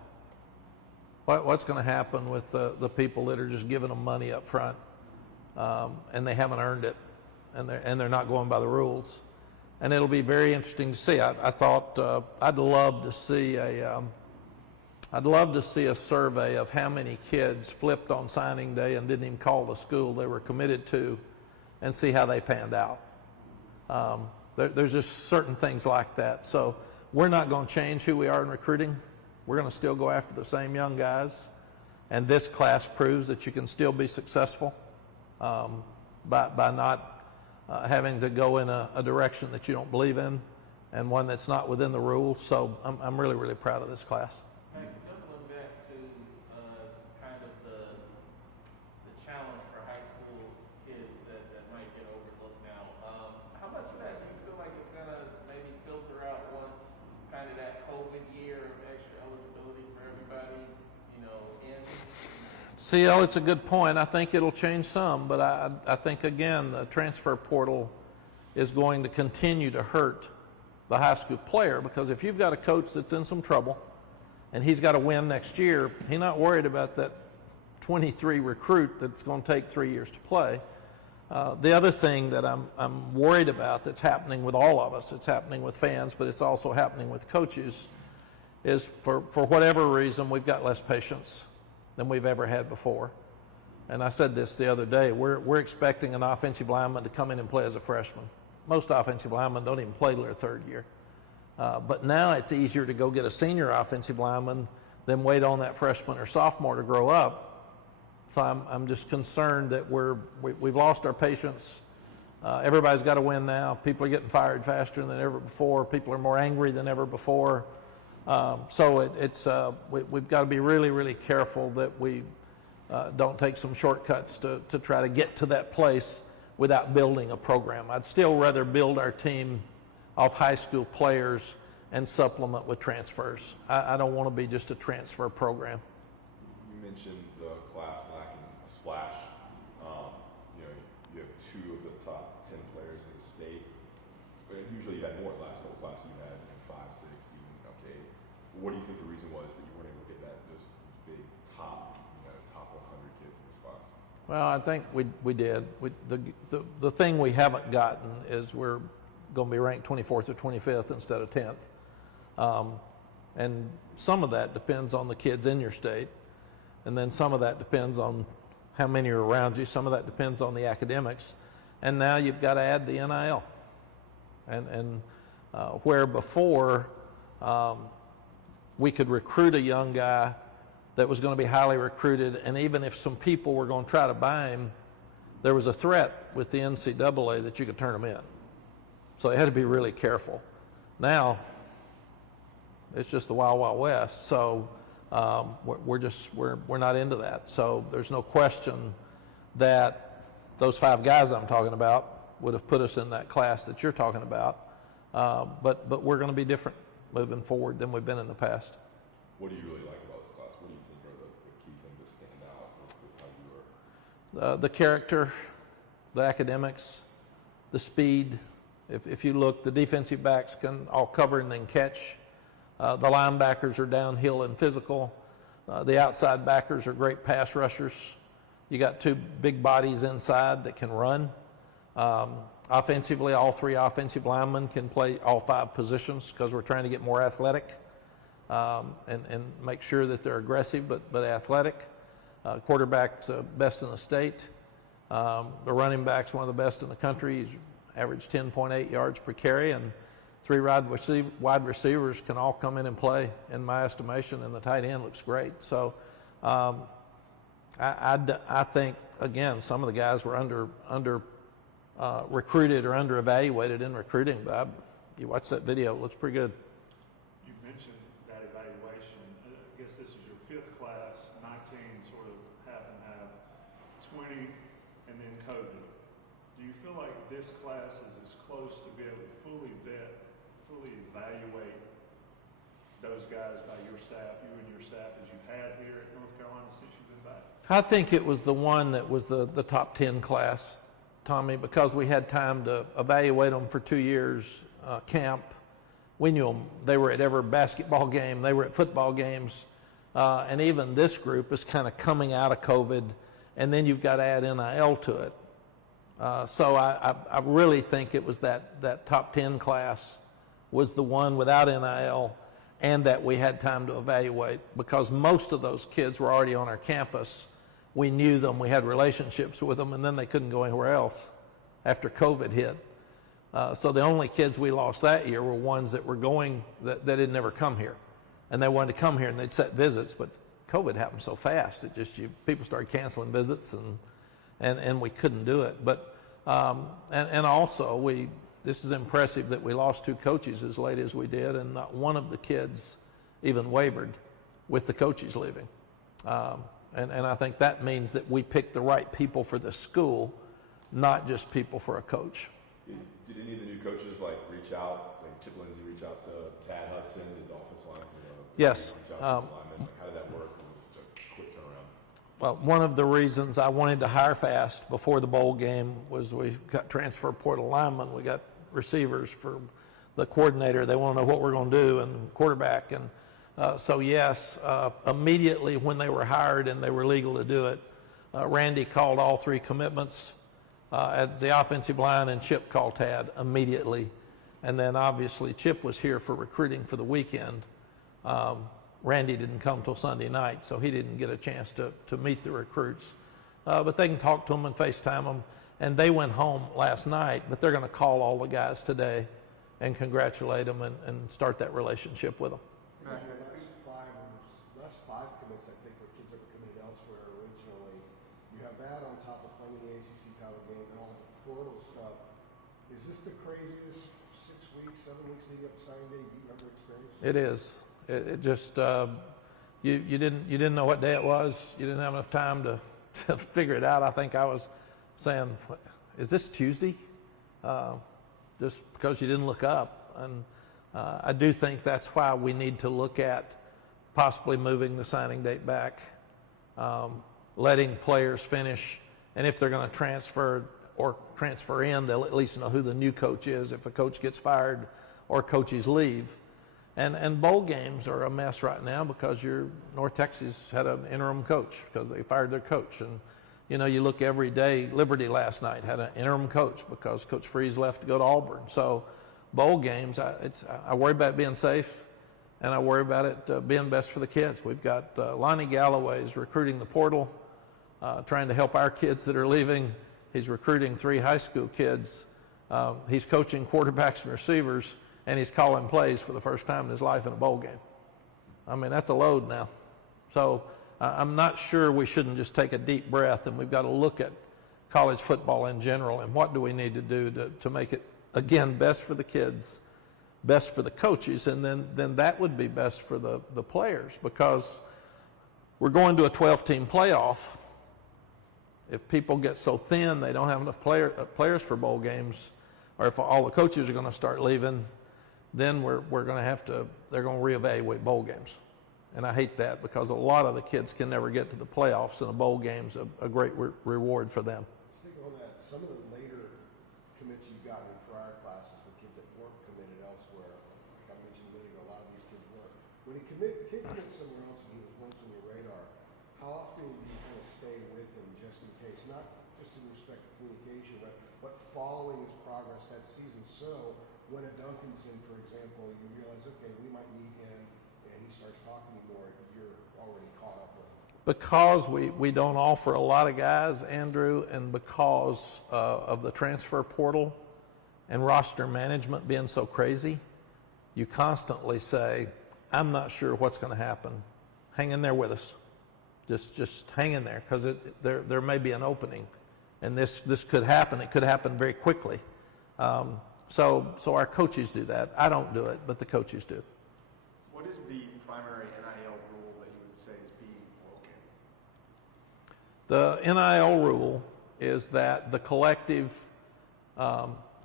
What's going to happen with the people that are just giving them money up front and they haven't earned it, and they're not going by the rules? And it'll be very interesting to see. I thought I'd love to see a survey of how many kids flipped on signing day and didn't even call the school they were committed to, and see how they panned out. There's just certain things like that. So we're not going to change who we are in recruiting. We're going to still go after the same young guys. And this class proves that you can still be successful by not having to go in a direction that you don't believe in and one that's not within the rules. So I'm really, really proud of this class. Hey, jumping back to kind of the challenge for high school kids that might get overlooked now. How much of that do you feel like is going to maybe filter out once kind of that COVID year of extra eligibility for everybody, ends? CL, it's a good point. I think it'll change some, but I think, again, the transfer portal is going to continue to hurt the high school player, because if you've got a coach that's in some trouble and he's got to win next year, he's not worried about that 23 recruit that's going to take 3 years to play. The other thing that I'm worried about that's happening with all of us, it's happening with fans, but it's also happening with coaches, is for whatever reason, we've got less patience than we've ever had before. And I said this the other day, we're expecting an offensive lineman to come in and play as a freshman. Most offensive linemen don't even play their third year. But now it's easier to go get a senior offensive lineman than wait on that freshman or sophomore to grow up. So I'm just concerned that we've lost our patience. Everybody's got to win now. People are getting fired faster than ever before. People are more angry than ever before. So we've got to be really, really careful that we don't take some shortcuts to try to get to that place without building a program. I'd still rather build our team off high school players and supplement with transfers. I don't want to be just a transfer program. You mentioned the class lacking a splash. You have 2 of the top 10 players in the state. But usually you had more last couple classes. You had 5, 6, even up to 8. What do you think the reason was that you weren't able to get those big top 100 kids in this class? Well, I think we did. The thing we haven't gotten is we're going to be ranked 24th or 25th instead of 10th. And some of that depends on the kids in your state. And then some of that depends on how many are around you. Some of that depends on the academics. And now you've got to add the NIL. And where before we could recruit a young guy that was going to be highly recruited, and even if some people were going to try to buy him, there was a threat with the NCAA that you could turn him in. So they had to be really careful. Now, it's just the Wild Wild West. So we're not into that. So there's no question that those 5 guys I'm talking about would have put us in that class that you're talking about. But we're going to be different moving forward than we've been in the past. What do you really like about this class? What do you think are the key things that stand out with how you are? the character, the academics, the speed. If you look, the defensive backs can all cover and then catch. The linebackers are downhill and physical. The outside backers are great pass rushers. You got two big bodies inside that can run. Offensively, all three offensive linemen can play all 5 positions because we're trying to get more athletic and make sure that they're aggressive but athletic. Quarterback's best in the state. The running back's one of the best in the country. He's averaged 10.8 yards per carry, and 3 wide receivers can all come in and play, in my estimation, and the tight end looks great. So I think, again, some of the guys were under recruited or under evaluated in recruiting, but you watch that video, it looks pretty good. You mentioned that evaluation. I guess this is your 5th class, 19 sort of half and half, 20 and then COVID. Do you feel like this class is as close to be able to fully vet, fully evaluate those guys by your staff, you and your staff, as you've had here at North Carolina since you've been back? I think it was the one that was the top 10 class, Tommy, because we had time to evaluate them for 2 years, camp. We knew them. They were at every basketball game. They were at football games. And even this group is kind of coming out of COVID, and then you've got to add NIL to it. So I really think it was that top 10 class was the one without NIL and that we had time to evaluate, because most of those kids were already on our campus. We knew them, we had relationships with them, and then they couldn't go anywhere else after COVID hit. So the only kids we lost that year were ones that were going, that had never come here. And they wanted to come here and they'd set visits, but COVID happened so fast. It just, people started canceling visits and we couldn't do it. But, and also this is impressive that we lost 2 coaches as late as we did, and not one of the kids even wavered with the coaches leaving. And I think that means that we picked the right people for the school, not just people for a coach. Did any of the new coaches reach out, like Chip Lindsey reach out to Tad Hudson, the offensive line? Yes. Reach out to the linemen? How did that work? It was such a quick turnaround. Well, one of the reasons I wanted to hire fast before the bowl game was we got transfer portal linemen. We got receivers for the coordinator. They want to know what we're going to do, and quarterback. And so, yes, immediately when they were hired and they were legal to do it, Randy called all 3 commitments at the offensive line, and Chip called Tad immediately. And then obviously Chip was here for recruiting for the weekend. Randy didn't come till Sunday night, so he didn't get a chance to meet the recruits. But they can talk to them and FaceTime them. And they went home last night, but they're going to call all the guys today and congratulate them and start that relationship with them. Your last 5 commits, I think, were kids that were committed elsewhere originally. You have that on top of playing the ACC title game and all the portal stuff. Is this the craziest 6 weeks, 7 weeks leading up to signing day you've ever experienced? It is. It just you didn't know what day it was. You didn't have enough time to figure it out. I think I was saying, "Is this Tuesday?" Just because you didn't look up. And I do think that's why we need to look at possibly moving the signing date back, letting players finish, and if they're going to transfer or transfer in, they'll at least know who the new coach is if a coach gets fired or coaches leave. And bowl games are a mess right now because North Texas had an interim coach because they fired their coach. And, you look every day. Liberty last night had an interim coach because Coach Freeze left to go to Auburn. So bowl games, I worry about being safe, and I worry about it being best for the kids. We've got Lonnie Galloway's recruiting the portal, trying to help our kids that are leaving. He's recruiting 3 high school kids. He's coaching quarterbacks and receivers, and he's calling plays for the first time in his life in a bowl game. I mean, that's a load now. So I'm not sure we shouldn't just take a deep breath, and we've got to look at college football in general and what do we need to do to make it, again, best for the kids, best for the coaches, and then that would be best for the players, because we're going to a 12-team playoff. If people get so thin they don't have enough players for bowl games, or if all the coaches are going to start leaving, then we're going to have to, they're going to reevaluate bowl games. And I hate that because a lot of the kids can never get to the playoffs, and a bowl game's a great reward for them. Let's take on that. Some of the later commits you got in prior classes were kids that weren't committed elsewhere. Like I mentioned a minute ago, a lot of these kids weren't. When a kid commits somewhere else and he was once on your radar, how often do you kind of stay with him just in case? Not just in respect to communication, but following his progress that season. So when a Duncanson, for example, you realize, okay, we might need him, and he starts talking to you more, you're already caught up with him. Because we don't offer a lot of guys, Andrew, and because of the transfer portal and roster management being so crazy, you constantly say, I'm not sure what's going to happen. Hang in there with us. Just hang in there, because there may be an opening, and this could happen. It could happen very quickly. So our coaches do that. I don't do it, but the coaches do. What is the primary NIL rule that you would say is being broken? The NIL rule is that the collective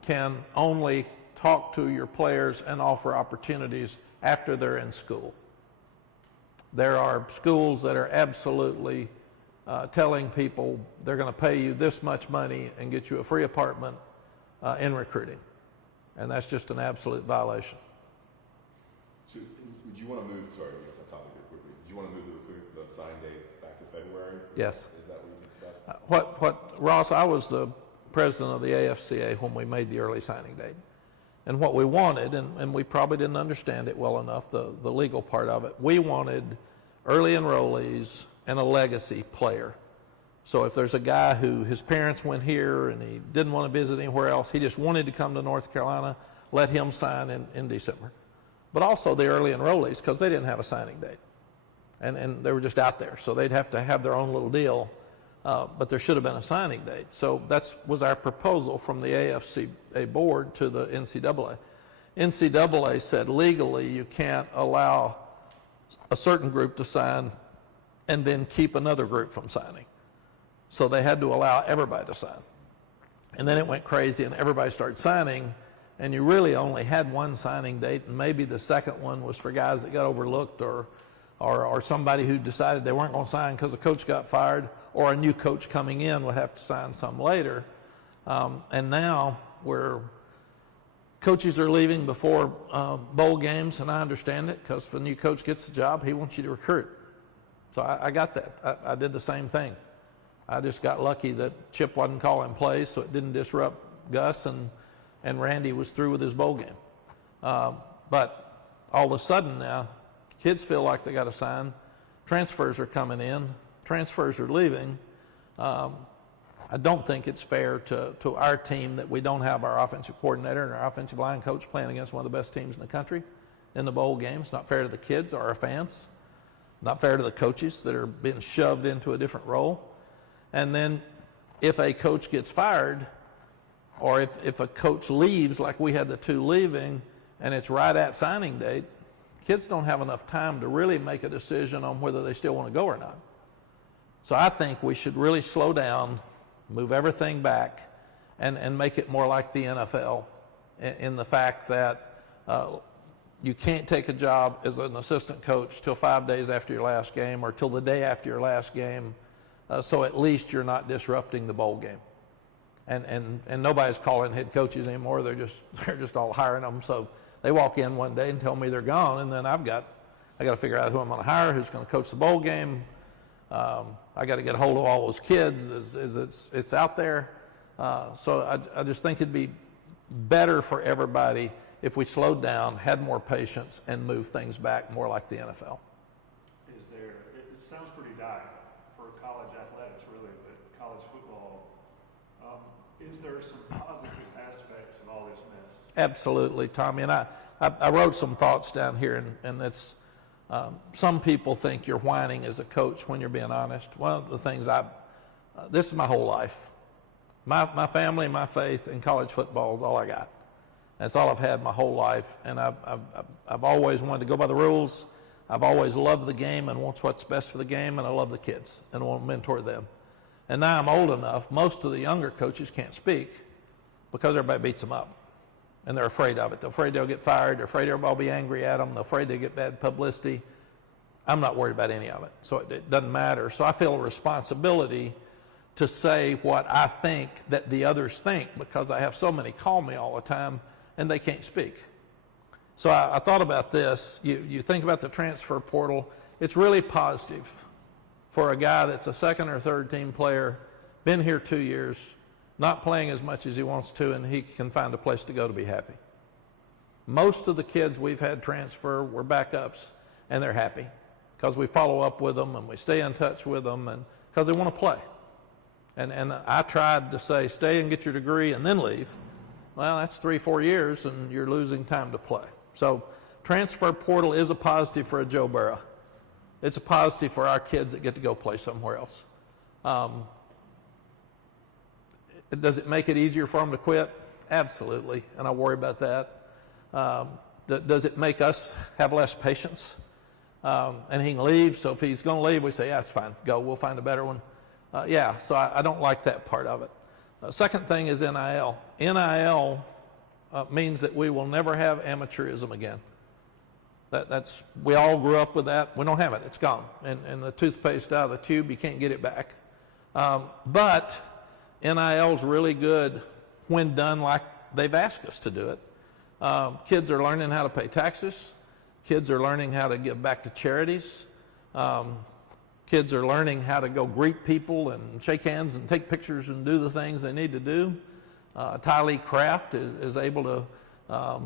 can only talk to your players and offer opportunities after they're in school. There are schools that are absolutely telling people they're going to pay you this much money and get you a free apartment in recruiting. And that's just an absolute violation. So would you want to move, sorry, to get off that topic here quickly, do you want to move the signing date back to February? Yes. Is that what you discussed? Ross, I was the president of the AFCA when we made the early signing date. And what we wanted, and we probably didn't understand it well enough, the legal part of it, we wanted early enrollees and a legacy player. So if there's a guy who his parents went here and he didn't want to visit anywhere else, he just wanted to come to North Carolina, let him sign in December. But also the early enrollees, because they didn't have a signing date. And they were just out there. So they'd have to have their own little deal. But there should have been a signing date. So that was our proposal from the AFCA board to the NCAA. NCAA said legally you can't allow a certain group to sign and then keep another group from signing. So they had to allow everybody to sign. And then it went crazy and everybody started signing, and you really only had one signing date, and maybe the second one was for guys that got overlooked or somebody who decided they weren't going to sign because the coach got fired, or a new coach coming in would have to sign some later. And now coaches are leaving before bowl games, and I understand it, because if a new coach gets the job, he wants you to recruit. So I got that. I did the same thing. I just got lucky that Chip wasn't calling plays, so it didn't disrupt Gus, and Randy was through with his bowl game. But all of a sudden now, kids feel like they got to sign. Transfers are coming in. Transfers are leaving. I don't think it's fair to our team that we don't have our offensive coordinator and our offensive line coach playing against one of the best teams in the country in the bowl game. It's not fair to the kids or our fans. Not fair to the coaches that are being shoved into a different role. And then if a coach gets fired, or if a coach leaves, like we had the two leaving, and it's right at signing date, kids don't have enough time to really make a decision on whether they still want to go or not. So I think we should really slow down, move everything back, and make it more like the NFL in the fact that you can't take a job as an assistant coach till 5 days after your last game or till the day after your last game, so at least you're not disrupting the bowl game. And nobody's calling head coaches anymore. They're just all hiring them. So they walk in one day and tell me they're gone, and then I got to figure out who I'm going to hire, who's going to coach the bowl game. I got to get a hold of all those kids as it's out there. So I just think it'd be better for everybody if we slowed down, had more patience, and moved things back more like the NFL. It sounds pretty dire for college athletics, really, but college football, is there some positive aspects of all this mess? Absolutely, Tommy. And I wrote some thoughts down here, and it's some people think you're whining as a coach when you're being honest. One of the things this is my whole life. My family, my faith, and college football is all I got. That's all I've had my whole life, and I've always wanted to go by the rules. I've always loved the game and want what's best for the game, and I love the kids and want to mentor them. And now I'm old enough, most of the younger coaches can't speak because everybody beats them up, and they're afraid of it. They're afraid they'll get fired. They're afraid everybody will be angry at them. They're afraid they get bad publicity. I'm not worried about any of it. So it doesn't matter. So I feel a responsibility to say what I think that the others think, because I have so many call me all the time and they can't speak. So I thought about this. You think about the transfer portal. It's really positive for a guy that's a second or third team player, been here 2 years, not playing as much as he wants to, and he can find a place to go to be happy. Most of the kids we've had transfer were backups, and they're happy because we follow up with them and we stay in touch with them, and because they want to play. And I tried to say, stay and get your degree and then leave. Well, that's 3-4 years, and you're losing time to play. So transfer portal is a positive for a Joe Burrow. It's a positive for our kids that get to go play somewhere else. Does it make it easier for them to quit? Absolutely, and I worry about that. Does it make us have less patience? And he can leave, so if he's going to leave, we say, yeah, it's fine, go, we'll find a better one. Yeah, so I don't like that part of it. Second thing is NIL. NIL means that we will never have amateurism again. We all grew up with that. We don't have it. It's gone. And the toothpaste out of the tube, you can't get it back. But NIL is really good when done like they've asked us to do it. Kids are learning how to pay taxes. Kids are learning how to give back to charities. Kids are learning how to go greet people and shake hands and take pictures and do the things they need to do. Tylee Craft is able to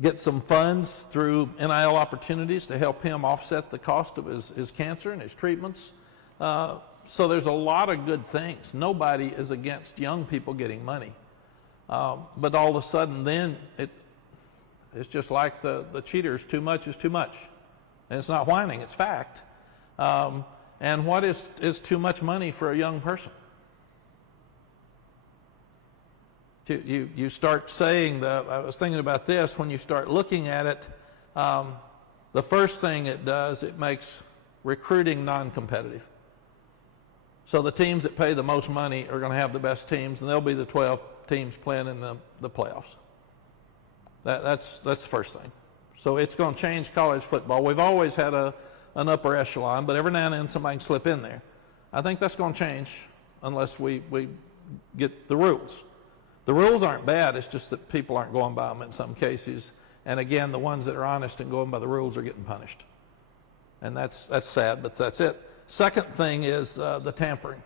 get some funds through NIL opportunities to help him offset the cost of his cancer and his treatments. So there's a lot of good things. Nobody is against young people getting money. But all of a sudden then it's just like the cheaters, too much is too much. And it's not whining, it's fact. And what is too much money for a young person? You start saying, I was thinking about this, when you start looking at it, the first thing it does, it makes recruiting non-competitive. So the teams that pay the most money are going to have the best teams, and they'll be the 12 teams playing in the playoffs. That's the first thing. So it's going to change college football. We've always had an upper echelon, but every now and then somebody can slip in there. I think that's going to change unless we get the rules. The rules aren't bad, it's just that people aren't going by them in some cases. And again, the ones that are honest and going by the rules are getting punished. And that's sad, but that's it. Second thing is the tampering.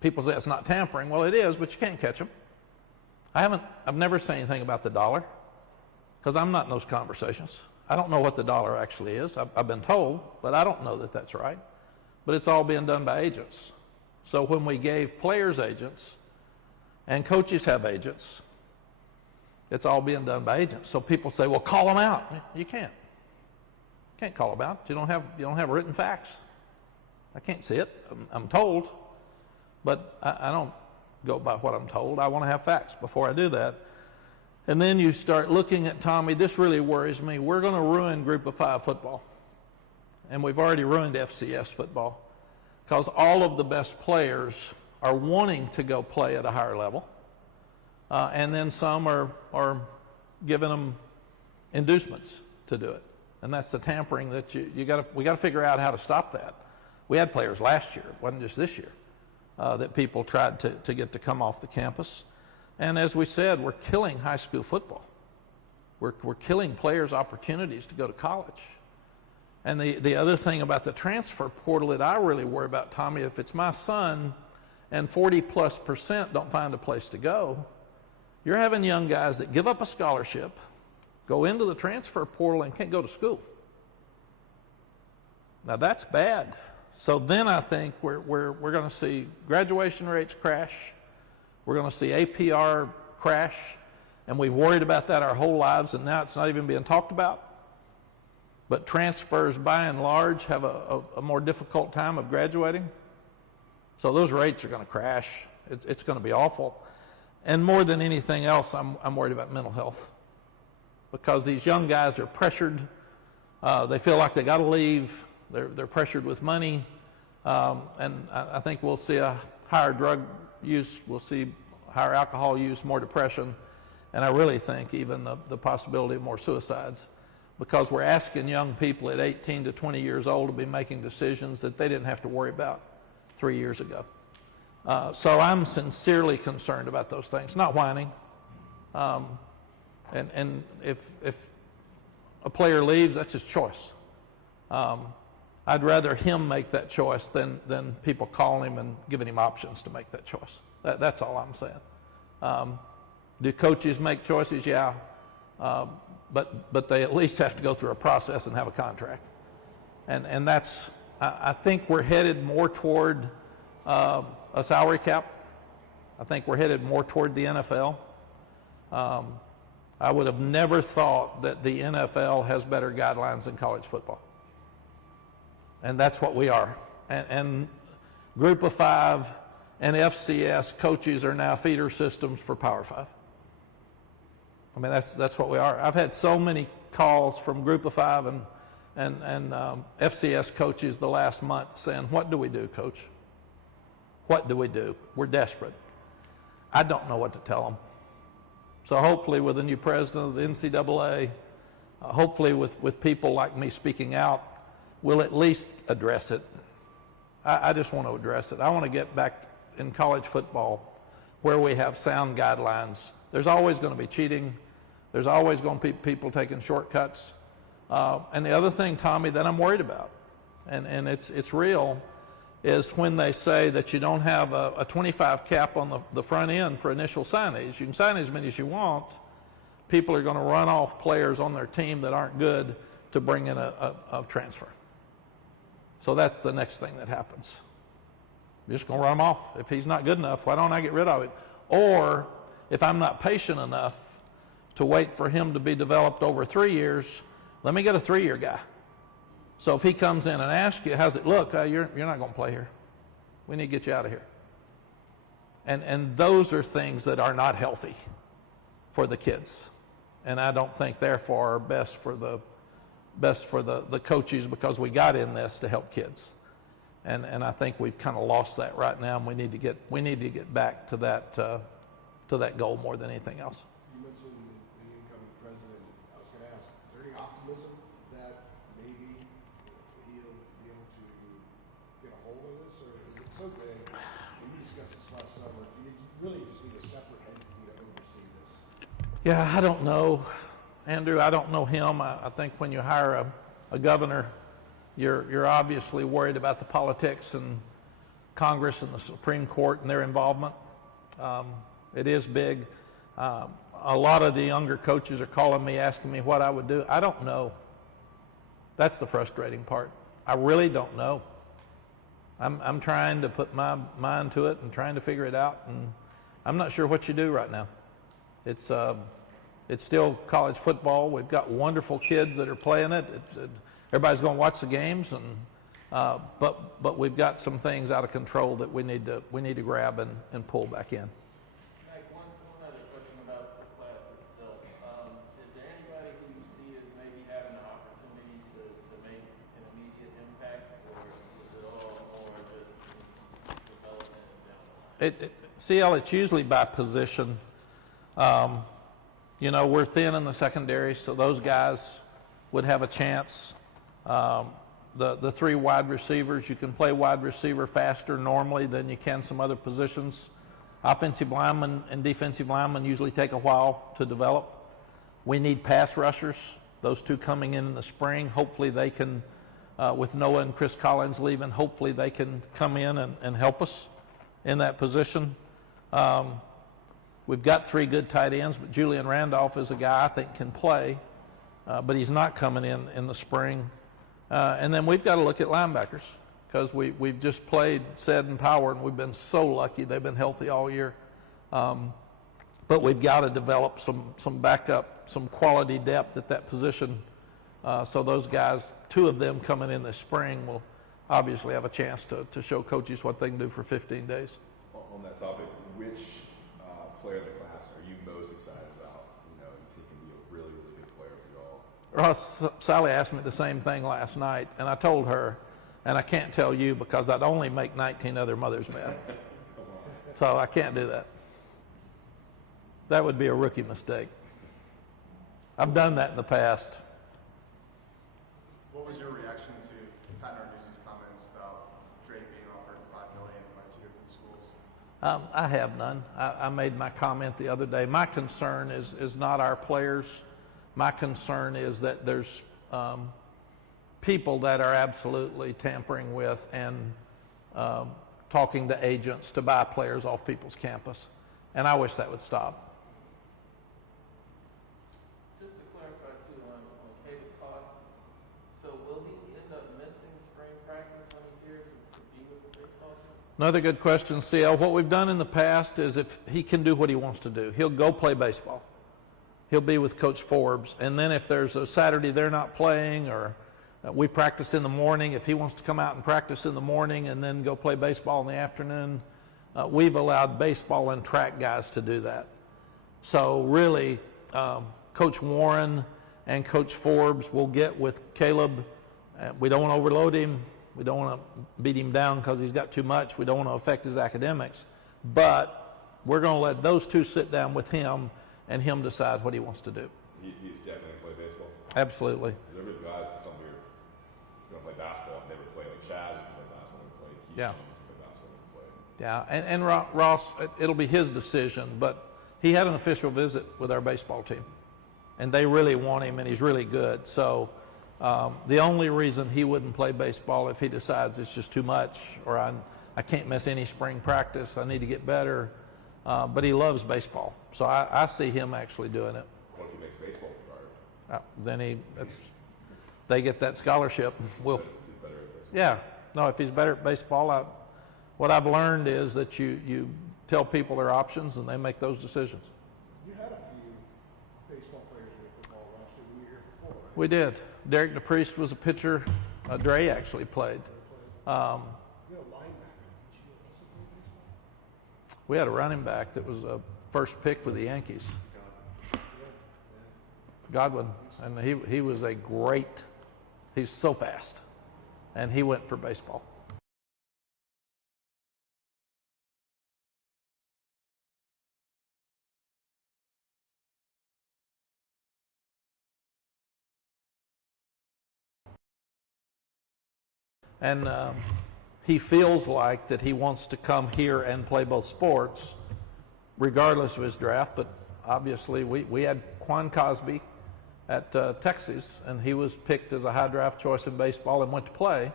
People say it's not tampering. Well, it is, but you can't catch them. I've never said anything about the dollar because I'm not in those conversations. I don't know what the dollar actually is. I've been told, but I don't know that that's right. But it's all being done by agents. So when we gave players agents and coaches have agents, it's all being done by agents. So people say, well, call them out. You can't. You can't call them out. You don't have written facts. I can't see it. I'm told. But I don't go by what I'm told. I want to have facts before I do that. And then you start looking at, Tommy, this really worries me. We're going to ruin Group of 5 football. And we've already ruined FCS football because all of the best players are wanting to go play at a higher level. And then some are giving them inducements to do it. And that's the tampering that we got to figure out how to stop that. We had players last year, it wasn't just this year, that people tried to get to come off the campus. And as we said, we're killing high school football. We're killing players' opportunities to go to college. And the other thing about the transfer portal that I really worry about, Tommy, if it's my son and 40+% don't find a place to go, you're having young guys that give up a scholarship, go into the transfer portal and can't go to school. Now that's bad. So then I think we're going to see graduation rates crash. We're going to see APR crash, and we've worried about that our whole lives, and now it's not even being talked about. But transfers, by and large, have a more difficult time of graduating. So those rates are going to crash. It's going to be awful. And more than anything else, I'm worried about mental health because these young guys are pressured. They feel like they got to leave. They're pressured with money, and I think we'll see a higher drug use, we'll see higher alcohol use, more depression, and I really think even the possibility of more suicides because we're asking young people at 18 to 20 years old to be making decisions that they didn't have to worry about 3 years ago. So I'm sincerely concerned about those things, not whining. And if a player leaves, that's his choice. I'd rather him make that choice than people calling him and giving him options to make that choice. That's all I'm saying. Do coaches make choices? Yeah. But they at least have to go through a process and have a contract. And that's, I think we're headed more toward a salary cap. I think we're headed more toward the NFL. I would have never thought that the NFL has better guidelines than college football. And that's what we are. And Group of Five and FCS coaches are now feeder systems for Power Five. I mean, that's what we are. I've had so many calls from Group of Five and FCS coaches the last month saying, "What do we do, Coach? What do we do? We're desperate." I don't know what to tell them. So hopefully with the new president of the NCAA, hopefully with people like me speaking out, we'll at least address it. I just want to address it. I want to get back in college football where we have sound guidelines. There's always going to be cheating. There's always going to be people taking shortcuts. And the other thing, Tommy, that I'm worried about, and it's real, is when they say that you don't have a 25 cap on the front end for initial signees. You can sign as many as you want. People are going to run off players on their team that aren't good to bring in a transfer. So that's the next thing that happens. You're just going to run him off. If he's not good enough, why don't I get rid of it? Or if I'm not patient enough to wait for him to be developed over 3 years, let me get a 3-year guy. So if he comes in and asks you, how's it look? You're not going to play here. We need to get you out of here. And those are things that are not healthy for the kids. And I don't think, therefore, are best for the coaches, because we got in this to help kids. And I think we've kind of lost that right now, and we need to get back to that goal more than anything else. You mentioned the incoming president. I was going to ask, is there any optimism that maybe he'll be able to get a hold of this, or is it so big? And you discussed this last summer. Do you really just need a separate entity to oversee this? Yeah, I don't know, Andrew. I don't know him. I think when you hire a governor, you're obviously worried about the politics and Congress and the Supreme Court and their involvement. It is big. A lot of the younger coaches are calling me, asking me what I would do. I don't know. That's the frustrating part. I really don't know. I'm trying to put my mind to it and trying to figure it out, and I'm not sure what you do right now. It's still college football. We've got wonderful kids that are playing it. Everybody's going to watch the games, and but we've got some things out of control that we need to grab and pull back in. Mike, one other question about the class itself. Is there anybody who you see as maybe having an opportunity to make an immediate impact, or is it all more just development and down the line? CL, it's usually by position. We're thin in the secondary, so those guys would have a chance. The 3 wide receivers, you can play wide receiver faster normally than you can some other positions. Offensive linemen and defensive linemen usually take a while to develop. We need pass rushers. Those 2 coming in the spring. Hopefully they can, with Noah and Chris Collins leaving, hopefully they can come in and help us in that position. We've got 3 good tight ends, but Julian Randolph is a guy I think can play, but he's not coming in the spring. And then we've got to look at linebackers, because we've just played Sed and Power, and we've been so lucky they've been healthy all year. But we've got to develop some backup, some quality depth at that position. So those guys, 2 of them coming in this spring, will obviously have a chance to show coaches what they can do for 15 days. On that topic, which player of the class are you most excited about? You think can be a really, really good player for y'all? Sally asked me the same thing last night, and I told her, and I can't tell you because I'd only make 19 other mothers mad. So I can't do that. That would be a rookie mistake. I've done that in the past. What was your reaction to Pat Narduzzi's comments about Drake being offered $5 million by 2 different schools? I have none. I made my comment the other day. My concern is not our players. My concern is that there's people that are absolutely tampering with and talking to agents to buy players off people's campus. And I wish that would stop. Just to clarify too, on Caleb Cost, so will he end up missing spring practice when he's here to be with the baseball team? Another good question, CL. What we've done in the past is if he can do what he wants to do, he'll go play baseball. He'll be with Coach Forbes. And then if there's a Saturday they're not playing or we practice in the morning, if he wants to come out and practice in the morning and then go play baseball in the afternoon, we've allowed baseball and track guys to do that. So really, Coach Warren and Coach Forbes will get with Caleb. We don't want to overload him. We don't want to beat him down because he's got too much. We don't want to affect his academics. But we're going to let those two sit down with him and him decide what he wants to do. He's definitely play baseball. Absolutely. There are guys who come here who don't play basketball and never play, like Chaz who play basketball, never play Keith Yeah. Jones who play basketball, never play. Yeah, and Ross, it'll be his decision, but he had an official visit with our baseball team, and they really want him, and he's really good. So the only reason he wouldn't play baseball if he decides it's just too much or I can't miss any spring practice, I need to get better, but he loves baseball. So I see him actually doing it. What if he makes baseball retired? Then they get that scholarship. He's better at baseball. Yeah, no, if he's better at baseball, what I've learned is that you tell people their options and they make those decisions. You had a few baseball players in your football roster when you were here before, right? We did. Derek DePriest was a pitcher. Dre actually played. You had a linebacker. Did you also play baseball? We had a running back that was a first pick with the Yankees, Godwin, and he was a great. He's so fast, and he went for baseball. And he feels like that he wants to come here and play both sports, regardless of his draft. But obviously, we had Quan Cosby at Texas, and he was picked as a high draft choice in baseball and went to play.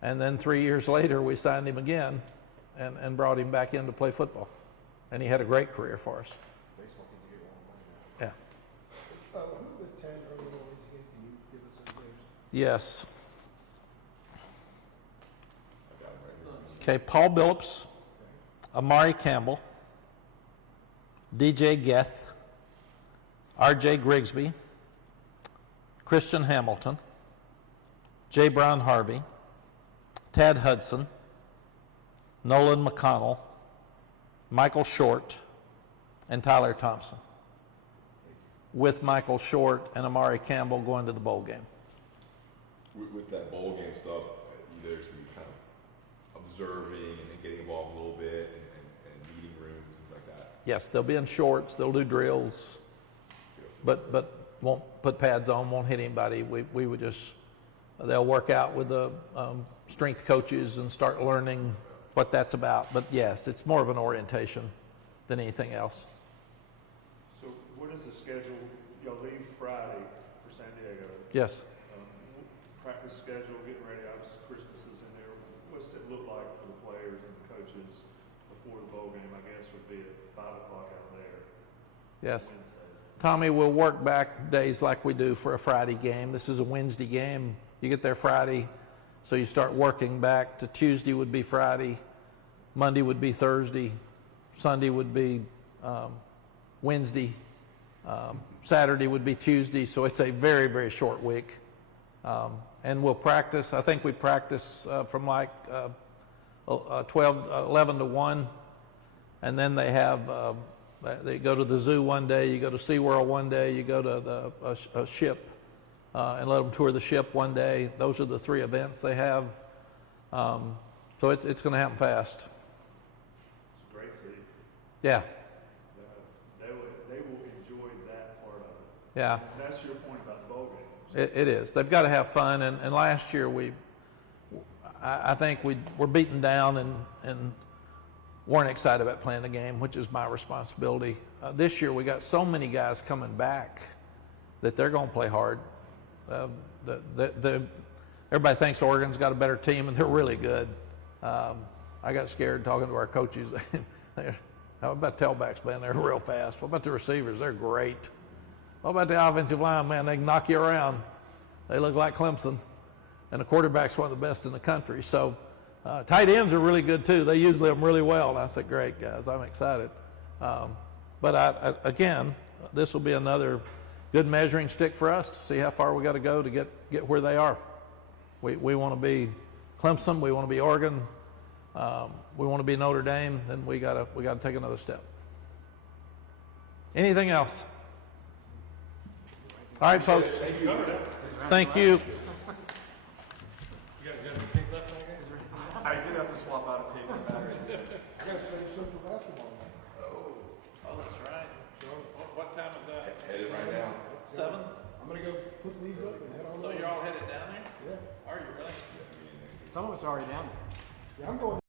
And then 3 years later, we signed him again and brought him back in to play football. And he had a great career for us. Baseball can get a lot of money now. Yeah. Who are the 10 early enrollees again? Can you give us those names? Yes. I got him right here. Okay, Paul Billups, Amari Campbell, DJ Geth, R.J. Grigsby, Christian Hamilton, J. Brown Harvey, Tad Hudson, Nolan McConnell, Michael Short, and Tyler Thompson, with Michael Short and Amari Campbell going to the bowl game. With that bowl game stuff, there's going to be kind of observing and then getting involved a little bit and meeting rooms, things like that. Yes, they'll be in shorts, they'll do drills, but won't put pads on, won't hit anybody. We would just, they'll work out with the strength coaches and start learning what that's about. But yes, it's more of an orientation than anything else. So what is the schedule? Y'all leave Friday for San Diego. Yes. Practice schedule, getting ready, obviously Christmas is in there. What's it look like for the players and the coaches before the bowl game? I guess would be at 5 o'clock out there. Yes. Wednesday. Tommy, we'll work back days like we do for a Friday game. This is a Wednesday game. You get there Friday, so you start working back to Tuesday would be Friday, Monday would be Thursday, Sunday would be Wednesday, Saturday would be Tuesday, so it's a very, very short week. And we'll practice, I think we practice from like 11 to 1, and then they have, they go to the zoo one day, you go to SeaWorld one day, you go to a ship and let them tour the ship one day. Those are the 3 events they have. So it's going to happen fast. It's a great city. Yeah, They will enjoy that part of it. yeah, And that's your point about the bowl game. It is. They've got to have fun. And last year I think we were beaten down and weren't excited about playing the game, which is my responsibility. This year we got so many guys coming back that they're going to play hard. Everybody thinks Oregon's got a better team, and they're really good. I got scared talking to our coaches. How about tailbacks, man? They're real fast. What about the receivers? They're great. What about the offensive line, man? They can knock you around. They look like Clemson. And the quarterback's one of the best in the country. So tight ends are really good, too. They use them really well. And I said, great, guys. I'm excited. But again, this will be another good measuring stick for us to see how far we got to go to get where they are. We want to be Clemson. We want to be Oregon. We want to be Notre Dame. Then we got to take another step. Anything else? All right, folks. Thank you. I did have to swap out a tape and battery. I gotta save some for basketball. Oh, that's right. What time is that? Headed right now. 7? I'm gonna go put these up and head on. So over. you're all headed down there? Yeah. Are you really? Some of us are already down there. Yeah, I'm going